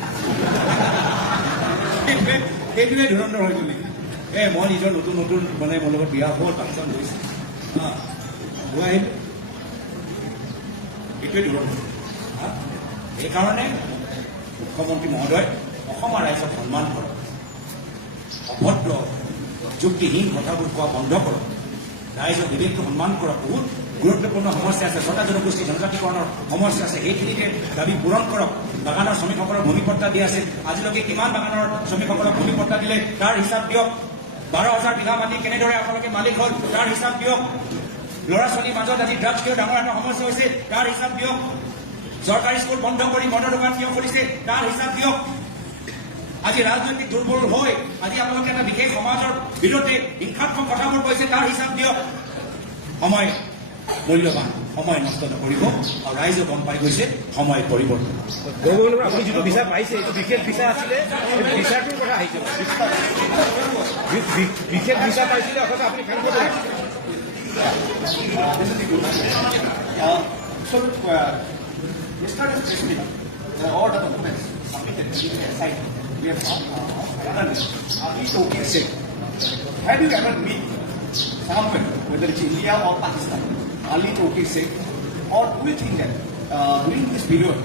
এইটোৱে ধুৰন্ধৰ হৈ গ'ল। মই নিজৰ নতুন নতুন মানে মোৰ লগত বিয়া হ'ল, পাকিস্তান গৈছে, গৈ আহিলোঁ। এইটোৱে ধুৰন্ধৰ। সেইকাৰণে মুখ্যমন্ত্ৰী মহোদয় অসমৰ ৰাইজক সন্মান কৰক, অভদ্ৰ যুক্তিহীন কথাবোৰ কোৱা বন্ধ কৰক, ৰাইজৰ বিবেকটো সন্মান কৰক। বহুত গুৰুত্বপূৰ্ণ সমস্যা আছে, ছটা জনগোষ্ঠী জনজাতিকৰণৰ সমস্যা আছে, সেইখিনিকে দাবী পূৰণ কৰক। বাগানৰ শ্ৰমিকসকলক ভূমি পট্টা দিয়া আছে, আজিলৈকে কিমান বাগানৰ শ্ৰমিকসকলক ভূমি পট্টা দিলে তাৰ হিচাপ দিয়ক। 12,000 বিঘা মাটি কেনেদৰে আপোনালোকে মালিক হ'ল তাৰ হিচাপ দিয়ক। ল'ৰা ছোৱালীৰ মাজত আজি ড্ৰাগছ কিয় ডাঙৰ এটা সমস্যা হৈছে তাৰ হিচাপ দিয়ক। চৰকাৰী স্কুল বন্ধ কৰি মদৰ দোকান কিয় খুলিছে তাৰ হিচাপ দিয়ক। আজি ৰাজনৈতিক দুৰ্বল হৈ আজি আপোনালোকে এটা বিশেষ সমাজৰ বিৰুদ্ধে হিংসাত্মক কথাবোৰ কৈছে তাৰ হিচাপ দিয়ক। সময় মূল্যৱান, সময় নষ্ট নকৰিব। আৰু ৰাইজে গম পাই গৈছে সময় পৰিৱৰ্তন। আপুনি যিটো ভিছা পাইছে এইটো বিশেষ ভিছা আছিলে, ভিছাটোৰ কথা আহিছে। বিশেষ ভিছা পাইছিলে অথচ আপুনি সাংসদ Yesterday, especially, all the documents submitted to the site, we have done Ali Tokir said, have you ever met someone, whether it's India or Pakistan, Ali Tokir said, or do you think that during this period,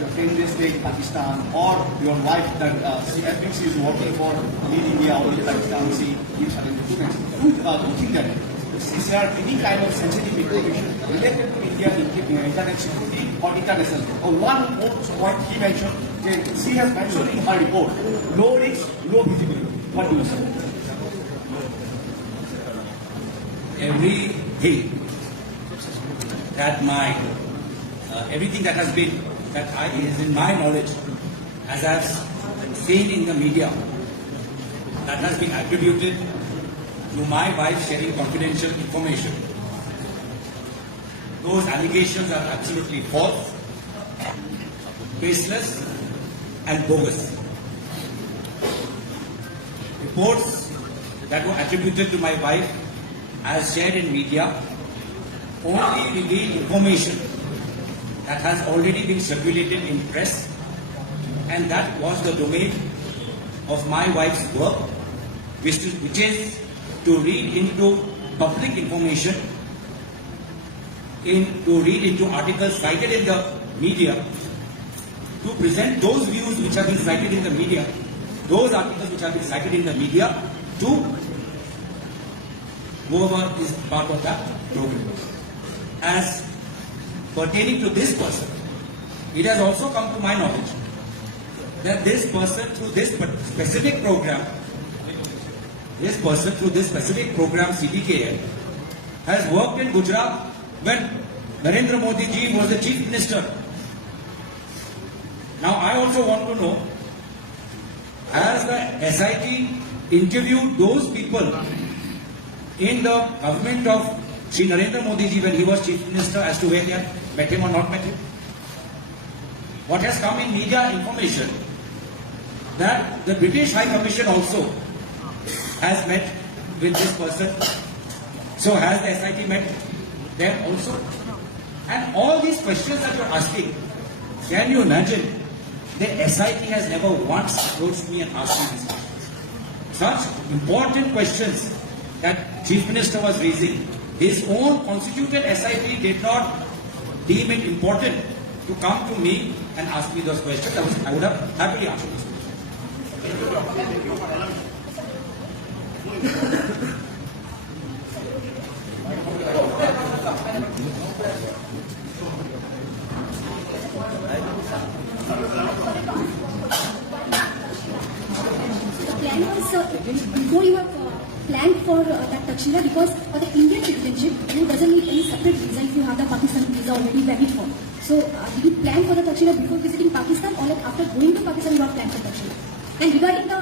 your 10 days stay in Pakistan, or your wife that she is working for Lead India or Lead Pakistan, she gives certain documents. Do you think that is there any kind of sensitive information related to Indian internet security or international? Or one more point he mentioned, she has mentioned in her report, low risk, low visibility. What do you say? Everything that has been, is in my knowledge, as I've seen in the media, that has been attributed to my wife sharing confidential information. Those allegations are absolutely false, baseless, and bogus. Reports that were attributed to my wife as shared in media only reveal information that has already been circulated in press, and that was the domain of my wife's work, which is to read into public information, to read into articles cited in the media, to present those views which have been cited in the media, those articles which have been cited in the media, to whoever is part of that program. As pertaining to this person, it has also come to my knowledge that this person through this specific program, CDKL, has worked in Gujarat when Narendra Modi ji was the Chief Minister. Now I also want to know, has the SIT interviewed those people in the government of Shri Narendra Modi ji when he was Chief Minister as to whether they had met him or not met him? What has come in media information that the British High Commission also has met with this person. So has the SIT met them also? And all these questions that you're asking, can you imagine? The SIT has never once approached me and asked me these questions. Such important questions that Chief Minister was raising, his own constituted SIT did not deem it important to come to me and ask me those questions. I would have happily answered these questions. Before you have planned for that Takshila, because for the Indian citizenship, you doesn't need any separate visa if you have the Pakistan visa already valid for. So, did you plan for the Takshila before visiting Pakistan, or like after going to Pakistan you have planned for Takshila? And regarding the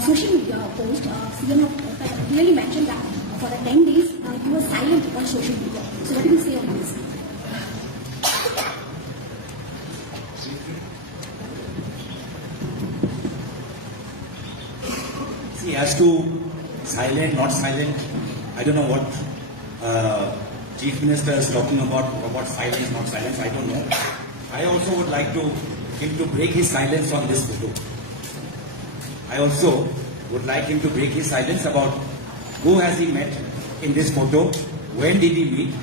social media post, CM have clearly mentioned that for the 10 days you were silent on social media. So, what do you say on this? See, as to silent, not silent, I don't know what Chief Minister is talking about silence, not silence, I don't know. I also would like him to break his silence on this photo. I also would like him to break his silence about who has he met in this photo, when did he meet,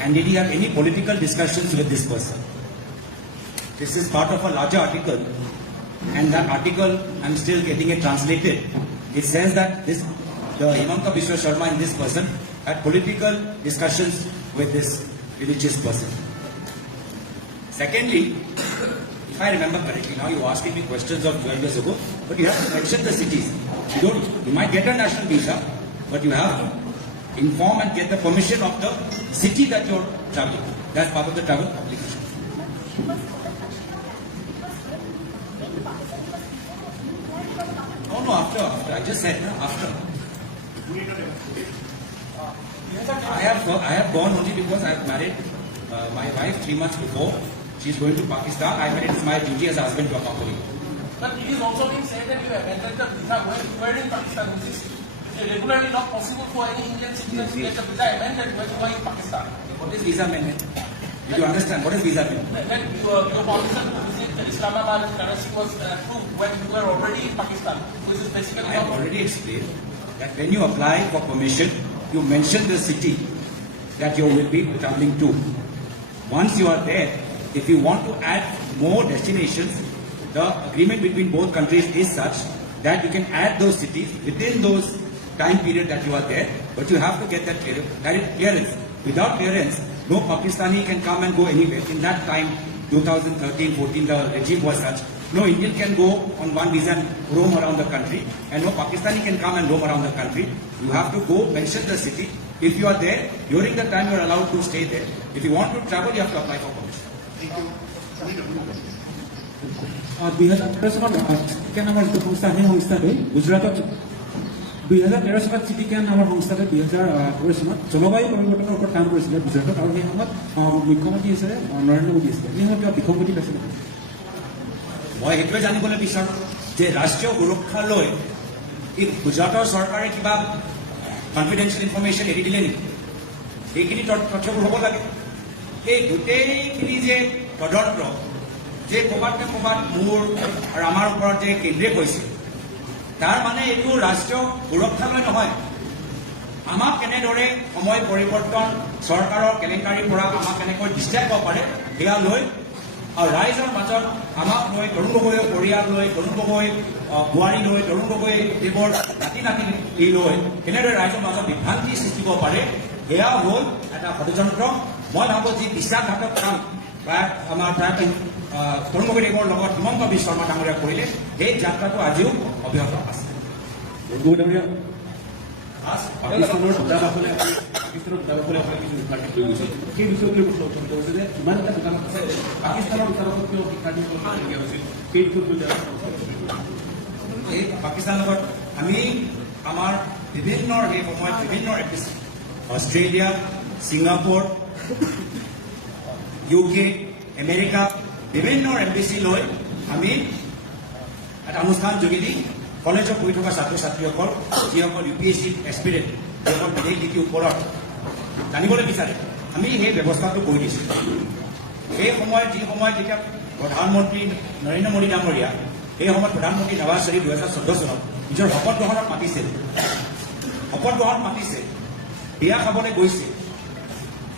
and did he have any political discussions with this person. This is part of a larger article, and that article, I'm still getting it translated. It says that the Himanta Biswa Sharma and this person had political discussions with this religious person. Secondly, if I remember correctly, now you're asking me questions of 12 years ago, but you have to mention the cities. You might get a national visa, but you have to inform and get the permission of the city that you're traveling. That's part of the travel application. No, after. I just said, after. I have gone only because I have married my wife 3 months before. She's going to Pakistan. I mean, it's my duty as a husband to accompany. But it is also being said that you abandoned the visa when in Pakistan, which is regularly not possible for any Indian citizen to get the visa amended when you are in Pakistan. What is visa amendment? Did you understand? What is visa amendment? When your permission to visit Islamabad and Karachi was approved when you were already in Pakistan, which is basically... I have already explained that when you apply for permission, you mention the city that you will be traveling to. once you are there, if you want to add more destinations, the agreement between both countries is such that you can add those cities within those time period that you are there, but you have to get that clearance. Without clearance, no Pakistani can come and go anywhere. In that time, 2013-14, the regime was such. No Indian can go on one visa and roam around the country, and no Pakistani can come and roam around the country. You have to go, mention the city. If you are there, during the time you are allowed to stay there. If you want to travel, you have to apply for permission. 2013 চনত city কেন নামৰ যিটো সংস্থা সেই সংস্থাটোৱে গুজৰাটত 2013 চনত city কেন নামৰ সংস্থাটোৱে 2013 চনত জলবায়ু পৰিৱৰ্তনৰ ওপৰত কাম কৰিছিলে গুজৰাটত, আৰু সেই সময়ত মুখ্যমন্ত্ৰী হিচাপে নৰেন্দ্ৰ মোদী আছিলে। সেই সময়ত কিবা বিসংগতি পাইছিলে? মই সেইটোৱে জানিবলৈ বিচাৰোঁ যে ৰাষ্ট্ৰীয় সুৰক্ষা লৈ এই গুজৰাটৰ চৰকাৰে কিবা কনফিডেন্সিয়েল ইনফৰমেশ্যন এৰি দিলে নেকি? এইখিনি তথ্যবোৰ হ'ব লাগে। এই গোটেইখিনি যে তদন্ত যে ক'ৰবাত নে ক'ৰবাত মোৰ আৰু আমাৰ ওপৰত যে কেন্দ্ৰীয় কৰিছে, তাৰ মানে এইটো ৰাষ্ট্ৰীয় সুৰক্ষালৈ নহয়। আমাক কেনেদৰে সময় পৰিৱৰ্তন চৰকাৰৰ কেলেংকাৰীৰ পৰা আমাক কেনেকৈ ডিষ্ট্ৰেক্ট হ'ব পাৰে সেয়া লৈ, আৰু ৰাইজৰ মাজত আমাক লৈ তৰুণ গগৈৰ পৰিয়াল লৈ, তৰুণ গগৈ বোৱাৰী লৈ, তৰুণ গগৈ এইবোৰ নাতি নাতি লৈ কেনেদৰে ৰাইজৰ মাজত বিভ্ৰান্তি সৃষ্টি কৰিব পাৰে, সেয়া হ'ল এটা ষড়যন্ত্ৰ। মই ভাবোঁ যি বিশ্বাসঘাতক কাম আমাৰ তৰুণ গগৈদেৱৰ লগত হিমন্ত বিশ্ব শৰ্মা ডাঙৰীয়া কৰিলে, সেই যাত্ৰাটো আজিও অব্যাহত আছে। পাকিস্তানৰ দূতাবাসলে আপুনি কিছু শিক্ষাৰ্থী লৈ গৈছে, সেই বিষয়টো প্ৰশ্ন উত্থাপন কৰিছে যে ইমান এটা দোকানত আছে পাকিস্তানৰ দোকানত কিয় শিক্ষাৰ্থীসকল লগীয়া হৈছিল, সেই বিষয়টো এই পাকিস্তানৰ লগত আমি আমাৰ বিভিন্ন সেই সময়ত বিভিন্ন APC Australia, Singapore, UK, America বিভিন্ন এম্বেচি লৈ আমি এটা অনুষ্ঠান যোগেদি কলেজত পঢ়ি থকা ছাত্ৰ ছাত্ৰীসকল যিসকল UPSC এক্সপিৰিয়েণ্ট, যিসকল বিদেশ নীতিৰ ওপৰত জানিবলৈ বিচাৰে, আমি সেই ব্যৱস্থাটো কৰি দিছোঁ। সেই সময়ত যি সময়ত যেতিয়া প্ৰধানমন্ত্ৰী নৰেন্দ্ৰ মোদী ডাঙৰীয়া, সেই সময়ত প্ৰধানমন্ত্ৰী নৱাজ শ্বৰীফ 2014 চনত নিজৰ শপত গ্ৰহণত মাতিছে, বিয়া খাবলৈ গৈছে।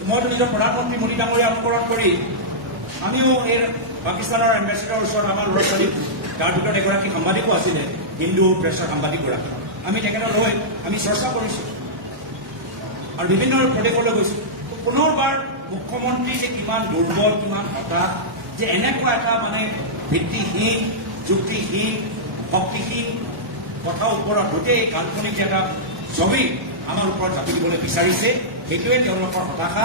মইতো নিজৰ প্ৰধানমন্ত্ৰী মোদী ডাঙৰীয়া অনুকৰণ কৰি আমিও এই পাকিস্তানৰ এম্বেচেডৰ ওচৰত আমাৰ ল'ৰা ছোৱালী, তাৰ ভিতৰত এগৰাকী সাংবাদিকো আছিলে, হিন্দু প্ৰেছৰ সাংবাদিকগৰাকী, আমি তেখেতক লৈ আমি চৰ্চা কৰিছোঁ আৰু বিভিন্ন প্ৰদেশলৈ গৈছোঁ। পুনৰবাৰ মুখ্যমন্ত্ৰী যে কিমান দুৰ্বল, কিমান হতাশ, যে এনেকুৱা এটা মানে ভিত্তিহীন, যুক্তিহীন, শক্তিহীন কথাৰ ওপৰত গোটেই কাল্পনিক যে এটা ছবি আমাৰ ওপৰত জাপি দিবলৈ বিচাৰিছে, সেইটোৱে তেওঁলোকৰ হতাশা।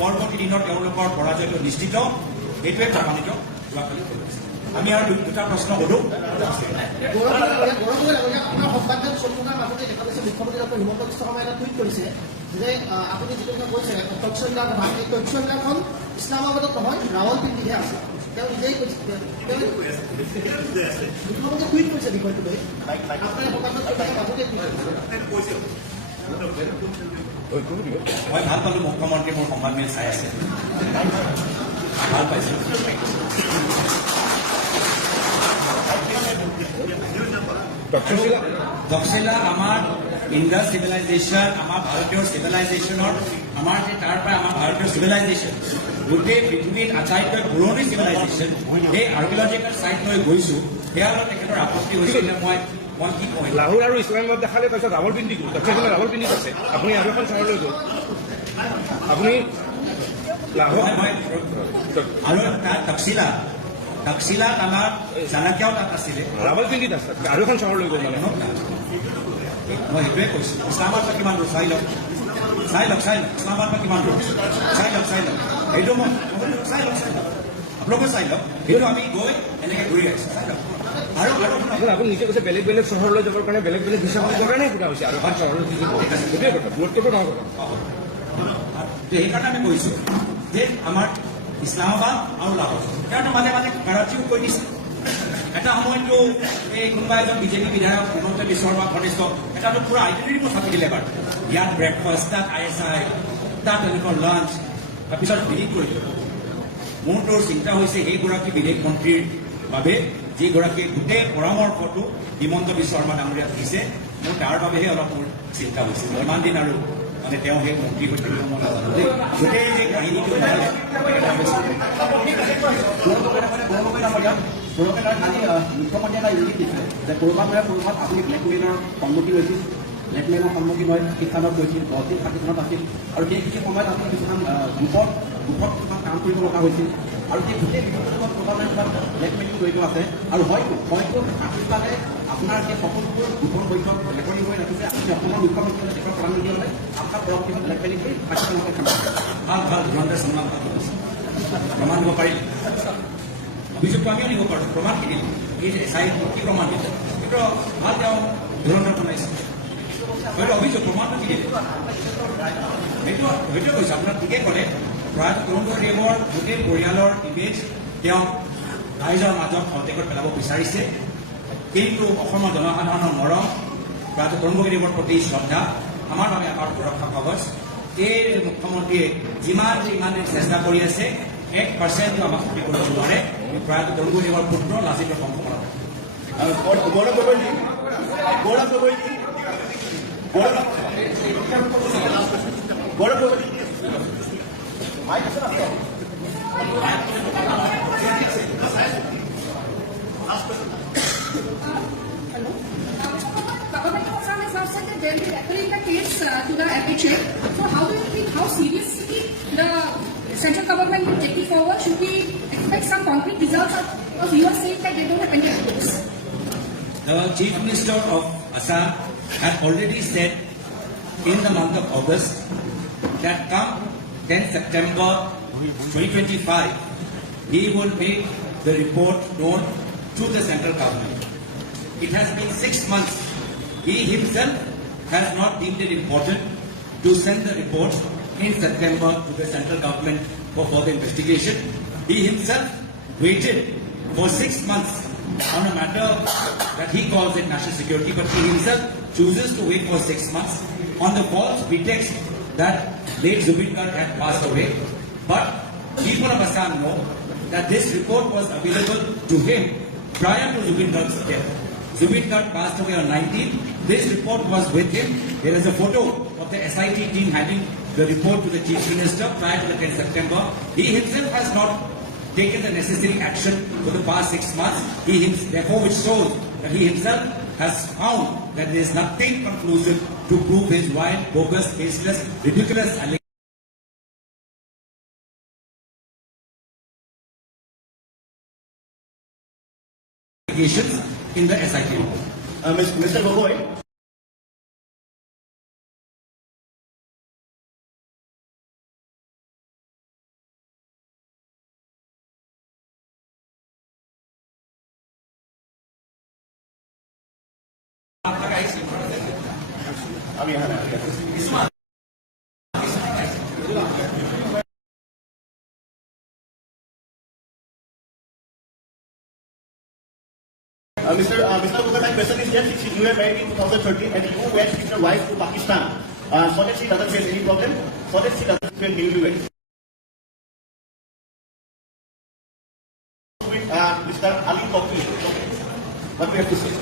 পৰৱৰ্তী দিনত তেওঁলোকৰ পৰাজয়টো নিশ্চিত, সেইটোৱে প্ৰমাণিত যোৱাকালি কৰিছে। আমি আৰু দুটা প্ৰশ্ন সোধোঁ। আপোনাৰ সংবাদদাতা চলিথকাৰ মাজতে দেখা গৈছে মুখ্যমন্ত্ৰী ডক্টৰ হিমন্ত বিশ্ব শৰ্মাই এটা টুইট কৰিছে যে আপুনি যিটো কথা কৈছে তথ্যবিলাক এই তথ্যবিলাকখন ইছলামাবাদত নহয় ৰাৱলপিণ্ডিহে আছে। তেওঁ নিজেই কৈছে, মুখ্যমন্ত্ৰীয়ে টুইট কৰিছে বিষয়টো লৈ। আপোনাৰ সংবাদদাতাৰ মাজতে কৈছে। মই ভাল পালোঁ মুখ্যমন্ত্ৰী মোৰ সংবাদমেল চাই আছে, ভাল পাইছোঁ। তক্ষশিলা আমাৰ ইণ্ডাছ চিভিলাইজেশ্যন, আমাৰ ভাৰতীয় চিভিলাইজেশ্যনৰ, আমাৰ যে তাৰ পৰা আমাৰ ভাৰতীয় চিভিলাইজেশ্যন গোটেই পৃথিৱীত আটাইতকৈ পুৰণি চিভিলাইজেশ্যন, সেই আৰ্কিঅলজিকেল চাইট লৈ গৈছোঁ। সেয়া অলপ তেখেতৰ আপত্তি হৈছিলে। মই কি কওঁ, লাহোৰ আৰু ইছলামাবাদ দেখালে তাৰপিছত ৰাৱলপিণ্ডি গ'ল, তক্ষশিলা ৰাৱলপিণ্ডিত আছে। আপুনি আৰু এখন চহৰলৈ গ'ল, আপুনি লাহোৰ আৰু তাত তক্ষশিলাত আমাৰ চাণক্যও তাত আছিলে, ৰাৱলপিণ্ডিত আছে, আৰু এখন চহৰলৈ গ'ল মানে। মই সেইটোৱে কৈছোঁ। ইছলামাবাদ পৰা কিমান দূৰ চাই লওক, ইছলামাবাদ পৰা কিমান দূৰ চাই লওক, সেইটো মই চাই লওক, আপোনালোকে চাই লওক। সেইটো আমি গৈ এনেকৈ ঘূৰি আহিছোঁ, চাই লওক। আৰু আপুনি নিজে কৈছে বেলেগ বেলেগ চহৰলৈ যাবৰ কাৰণে বেলেগ বেলেগ ভিছা কৰিবৰ কাৰণে সোধা হৈছে, আৰু এখন চহৰলৈ সেইটোৱে কথা, গুৰুত্বপূৰ্ণ কথা। সেইকাৰণে আমি কৈছোঁ যে আমাৰ ইছলামাবাদ আৰু লাহোৰ, তেওঁ মাজে মাজে কাৰাচিও কৈ দিছে। এটা সময়তো এই কোনোবা এজন বিজেপি বিধায়ক হিমন্ত বিশ্ব শৰ্মা ঘনিষ্ঠ এটাতো পুৰা আইডেণ্টিটি চাপি দিলে বাৰু, ইয়াত ব্ৰেকফাষ্ট, তাত ISI, তাত তেওঁলোকৰ লাঞ্চ, তাৰপিছত ডিলিট কৰি দিলে। মোৰতো চিন্তা হৈছে সেইগৰাকী বিদেশ মন্ত্ৰীৰ বাবে, যিগৰাকীয়ে গোটেই পৰামৰ্শটো হিমন্ত বিশ্ব শৰ্মা ডাঙৰীয়াক দিছে, মোৰ তাৰ বাবেহে অলপ মোৰ চিন্তা হৈছে। ইমান দিন আৰু মানে তেওঁ সেই মন্ত্ৰী হৈ থাকিব মই নাজানো দেই গোটেই যে কাহিনীটো মুখ্যমন্ত্ৰীয়ে এটা ইংগিত দিছিলে যে ক'ৰবাত আপুনি ব্লেকমেইলৰ সন্মুখীন হৈছিল ব্লেকমেইলৰ সন্মুখীন হৈ পাকিস্তানত গৈছিল 10 দিন পাকিস্তানত আছিল আৰু সেইখিনি সময়ত আপুনি কিছুমান গ্ৰুপত কিছুমান কাম কৰিব লগা হৈছিল আৰু সেই গোটেই বিষয়টোৰ লগত ক'ৰবাত নহয় ক'ৰবাত ব্লেকমেইলিং জড়িত আছে আৰু হয়তো পাকিস্তানে আপোনাৰ সেই সকলোবোৰ গোপন বৈঠক ৰেকৰ্ডিং কৰি ৰাখিছে আপুনি অসমৰ মুখ্যমন্ত্ৰীয়ে দেশৰ প্ৰধানমন্ত্ৰী হ'লে আপোনাৰ পৰৱৰ্তী ব্লেকমেইলিং কৰি পাকিস্তানকে ভাল ধুৰন্ধৰ সন্মান প্ৰমাণ দিব পাৰিম অভিযোগটো আমিও দিব পাৰোঁ প্ৰমাণ কি দিম এই চাই কি প্ৰমাণ দিছে সেইটো ভাল তেওঁ ধুৰন্ধৰ বনাইছে হয়তো অভিযোগ প্ৰমাণটো কি দিম সেইটোৱে কৈছে আপোনাৰ ঠিকেই ক'লে প্ৰয়াত তৰুণদেৱৰ গোটেই পৰিয়ালৰ ইমেজ তেওঁ ৰাইজৰ মাজত খন্তেকত পেলাব বিচাৰিছে কিন্তু অসমৰ জনসাধাৰণৰ মৰম প্ৰয়াত তৰুণদেৱৰ প্ৰতি শ্ৰদ্ধা আমাৰ বাবে আমাৰ সুৰক্ষা কৱচ এই মুখ্যমন্ত্ৰীয়ে যিমানে চেষ্টা কৰি আছে 1% আমাক ক্ষতি কৰিব নোৱাৰে প্ৰয়াত তৰুণদেৱৰ পুত্ৰ লাচিত বৰফুকনৰ They will be referring the case to the FHA. So how do you think, how seriously the central government will take it forward? Should we expect some concrete results? Because you are saying that they don't have any reports. The Chief Minister of Assam had already said in the month of August that come 10 September 2025, he will make the report known to the central government. It has been 6 months. He himself has not deemed it important to send the report in September to the central government for further investigation. He himself waited for 6 months on a matter that he calls it national security, but he himself chooses to wait for 6 months on the false pretext that late Zubin Garg had passed away. But people of Assam know that this report was available to him prior to Zubin Garg's death. Zubin Garg passed away on 19th. This report was with him. There is a photo of the SIT team handing the report to the Chief Minister prior to the 10th September. He himself has not taken the necessary action for the past 6 months. Therefore, which shows that he himself has found that there is nothing conclusive to prove his wild, bogus, baseless, ridiculous allegations in the SIT report. Mr. Gogoi. Mr. Gogoi, my question is just you were married in 2013 and you went with your wife to Pakistan. So that she doesn't face any problem. So that she doesn't feel newlywed. With Mr. Ali Toki. What we have to say?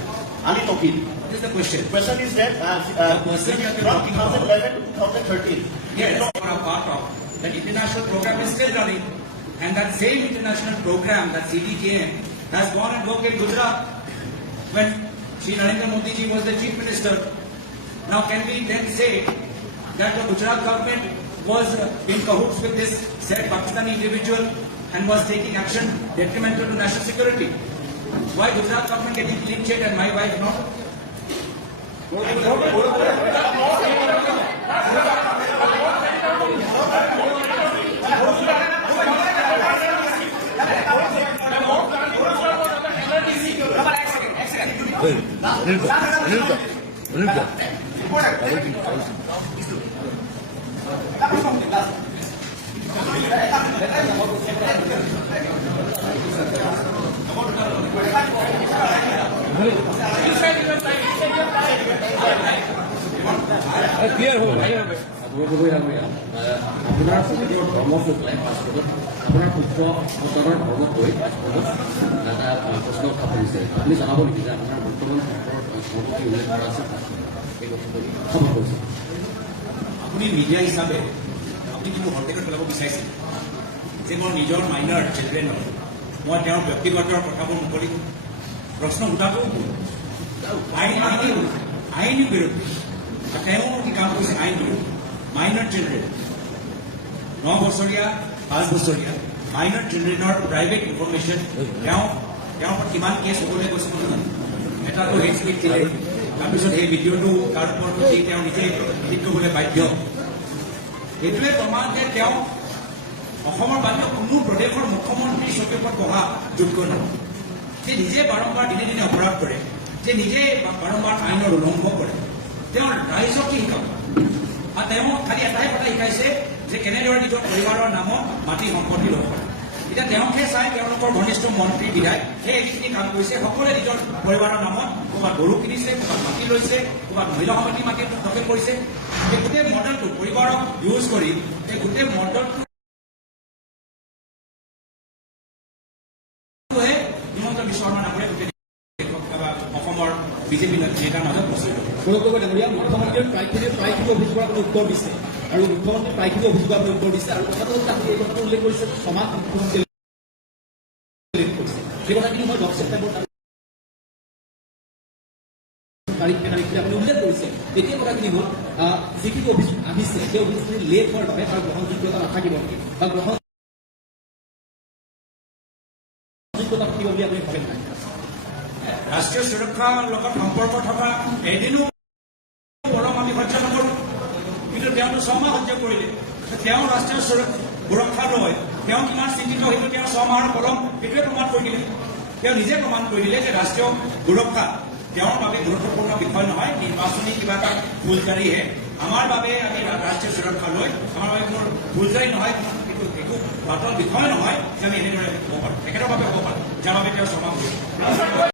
Ali Toki. What is the question? Question is that person you are from talking about. 2011 to 2013. Yes, for a part of that international program is still running, and that same international program, that CDKM, has gone and worked in Gujarat when Shri Narendra Modi ji was the Chief Minister. Now, can we then say that the Gujarat government was in cahoots with this said Pakistani individual and was taking action detrimental to national security? Why Gujarat government getting clean sheet and my wife not? আপোনাৰ পুত্ৰৰ ধৰ্মটোক লৈ পাছপৰ্টত আপোনাৰ পুত্ৰ সন্তানৰ ধৰ্মক লৈ পাছপৰ্টত এটা প্ৰশ্ন উত্থাপন হৈছে আপুনি জনাব নেকি যে আপোনাৰ বৰ্তমান পুত্ৰৰ ধৰ্ম কি উল্লেখ কৰা আছে এই কথাটো খবৰ কৰিছে আপুনি মিডিয়া হিচাপে আপুনি কি মোৰ হৰটেকত পেলাব বিচাৰিছে যে মোৰ নিজৰ মাইনাৰ চিলড্ৰেনক মই তেওঁৰ ব্যক্তিগত কথাবোৰ মুকলি প্ৰশ্ন সোধাটো আইন বিৰুদ্ধে তেওঁ কি কাম কৰিছে আইন বিৰুদ্ধে মাইনাৰ চিলড্ৰেন 9 বছৰীয়া 5 বছৰীয়া মাইনাৰ চিলড্ৰেনৰ প্ৰাইভেট ইনফৰমেশ্যন তেওঁৰ ওপৰত কিমান কেছ হ'বলৈ গৈছে মই জানো এটাটো হেড স্পীড দিলে তাৰপিছত সেই ভিডিঅ'টো তাৰ ওপৰত দি তেওঁ নিজে এডিট কৰিবলৈ বাধ্য এইটোৱে প্ৰমাণ যে তেওঁ অসমৰ বাহিৰৰ কোনো প্ৰদেশৰ মুখ্যমন্ত্ৰী চকীত বহা যোগ্য নহয় যে নিজে বাৰম্বাৰ দিনে দিনে অপৰাধ কৰে যে নিজে বাৰম্বাৰ আইনৰ উলংঘ কৰে তেওঁ ৰাইজক কি শিকাব আৰু তেওঁ খালি এটাই কথা শিকাইছে যে কেনেদৰে নিজৰ পৰিবাৰৰ নামত মাটি সম্পত্তি ল'ব পাৰে এতিয়া তেওঁকহে চাই তেওঁলোকৰ ঘনিষ্ঠ মন্ত্ৰী বিধায়ক সেই এইখিনি কাম কৰিছে সকলোৱে নিজৰ পৰিবাৰৰ নামত ক'ৰবাত গৰু কিনিছে ক'ৰবাত মাটি লৈছে ক'ৰবাত মহিলা সমিতি মাটি দখল কৰিছে এই গোটেই মডেলটো পৰিবাৰক ইউজ কৰি এই গোটেই মডেলটো হিমন্ত বিশ্ব শৰ্মা নামৰে গোটেই অসমৰ বিজেপি নেতাৰ মাজত প্ৰচলিত সৌৰভ ডাঙৰীয়া মুখ্যমন্ত্ৰীৰ প্ৰায়খিনি অভিযোগৰ আপুনি উত্তৰ দিছে আৰু মুখ্যমন্ত্ৰীৰ প্ৰায়খিনি অভিযোগৰ আপুনি উত্তৰ দিছে আৰু কথাটো হ'ল আপুনি এই কথাটো উল্লেখ কৰিছে সমাজ উল্লেখ কৰিছে সেই কথাখিনি মই 10 ছেপ্টেম্বৰ তাৰিখে আপুনি উল্লেখ কৰিছে এতিয়া কথাখিনি হ'ল যিখিনি অভিযোগ আহিছে সেই অভিযোগখিনি লেট হোৱাৰ বাবে তাৰ গ্ৰহণযোগ্যতা নাথাকিব নেকি বা গ্ৰহণযোগ্যতা থাকিব বুলি আপুনি ভাবে নাই ৰাষ্ট্ৰীয় সুৰক্ষাৰ লগত সম্পৰ্ক থকা এদিনো পলম আমি সহ্য নকৰোঁ কিন্তু তেওঁতো 6 মাহ সহ্য কৰিলে তেওঁ ৰাষ্ট্ৰীয় সুৰক্ষা লৈ তেওঁ কিমান চিন্তিত সেইটো তেওঁ 6 মাহৰ পলম সেইটোৱে প্ৰমাণ কৰি দিলে তেওঁ নিজে প্ৰমাণ কৰি দিলে যে ৰাষ্ট্ৰীয় সুৰক্ষা তেওঁৰ বাবে গুৰুত্বপূৰ্ণ বিষয় নহয় নিৰ্বাচনী কিবা এটা ফুলজাৰিহে আমাৰ বাবে আমি ৰাষ্ট্ৰীয় সুৰক্ষা লৈ আমাৰ বাবে মোৰ ফুলজাৰি নহয় কিন্তু একো বাটৰ বিষয় নহয় যে আমি এনেদৰে হ'ব পাৰোঁ তেখেতৰ বাবে হ'ব পাৰোঁ যাৰ বাবে তেওঁ 6 মাহ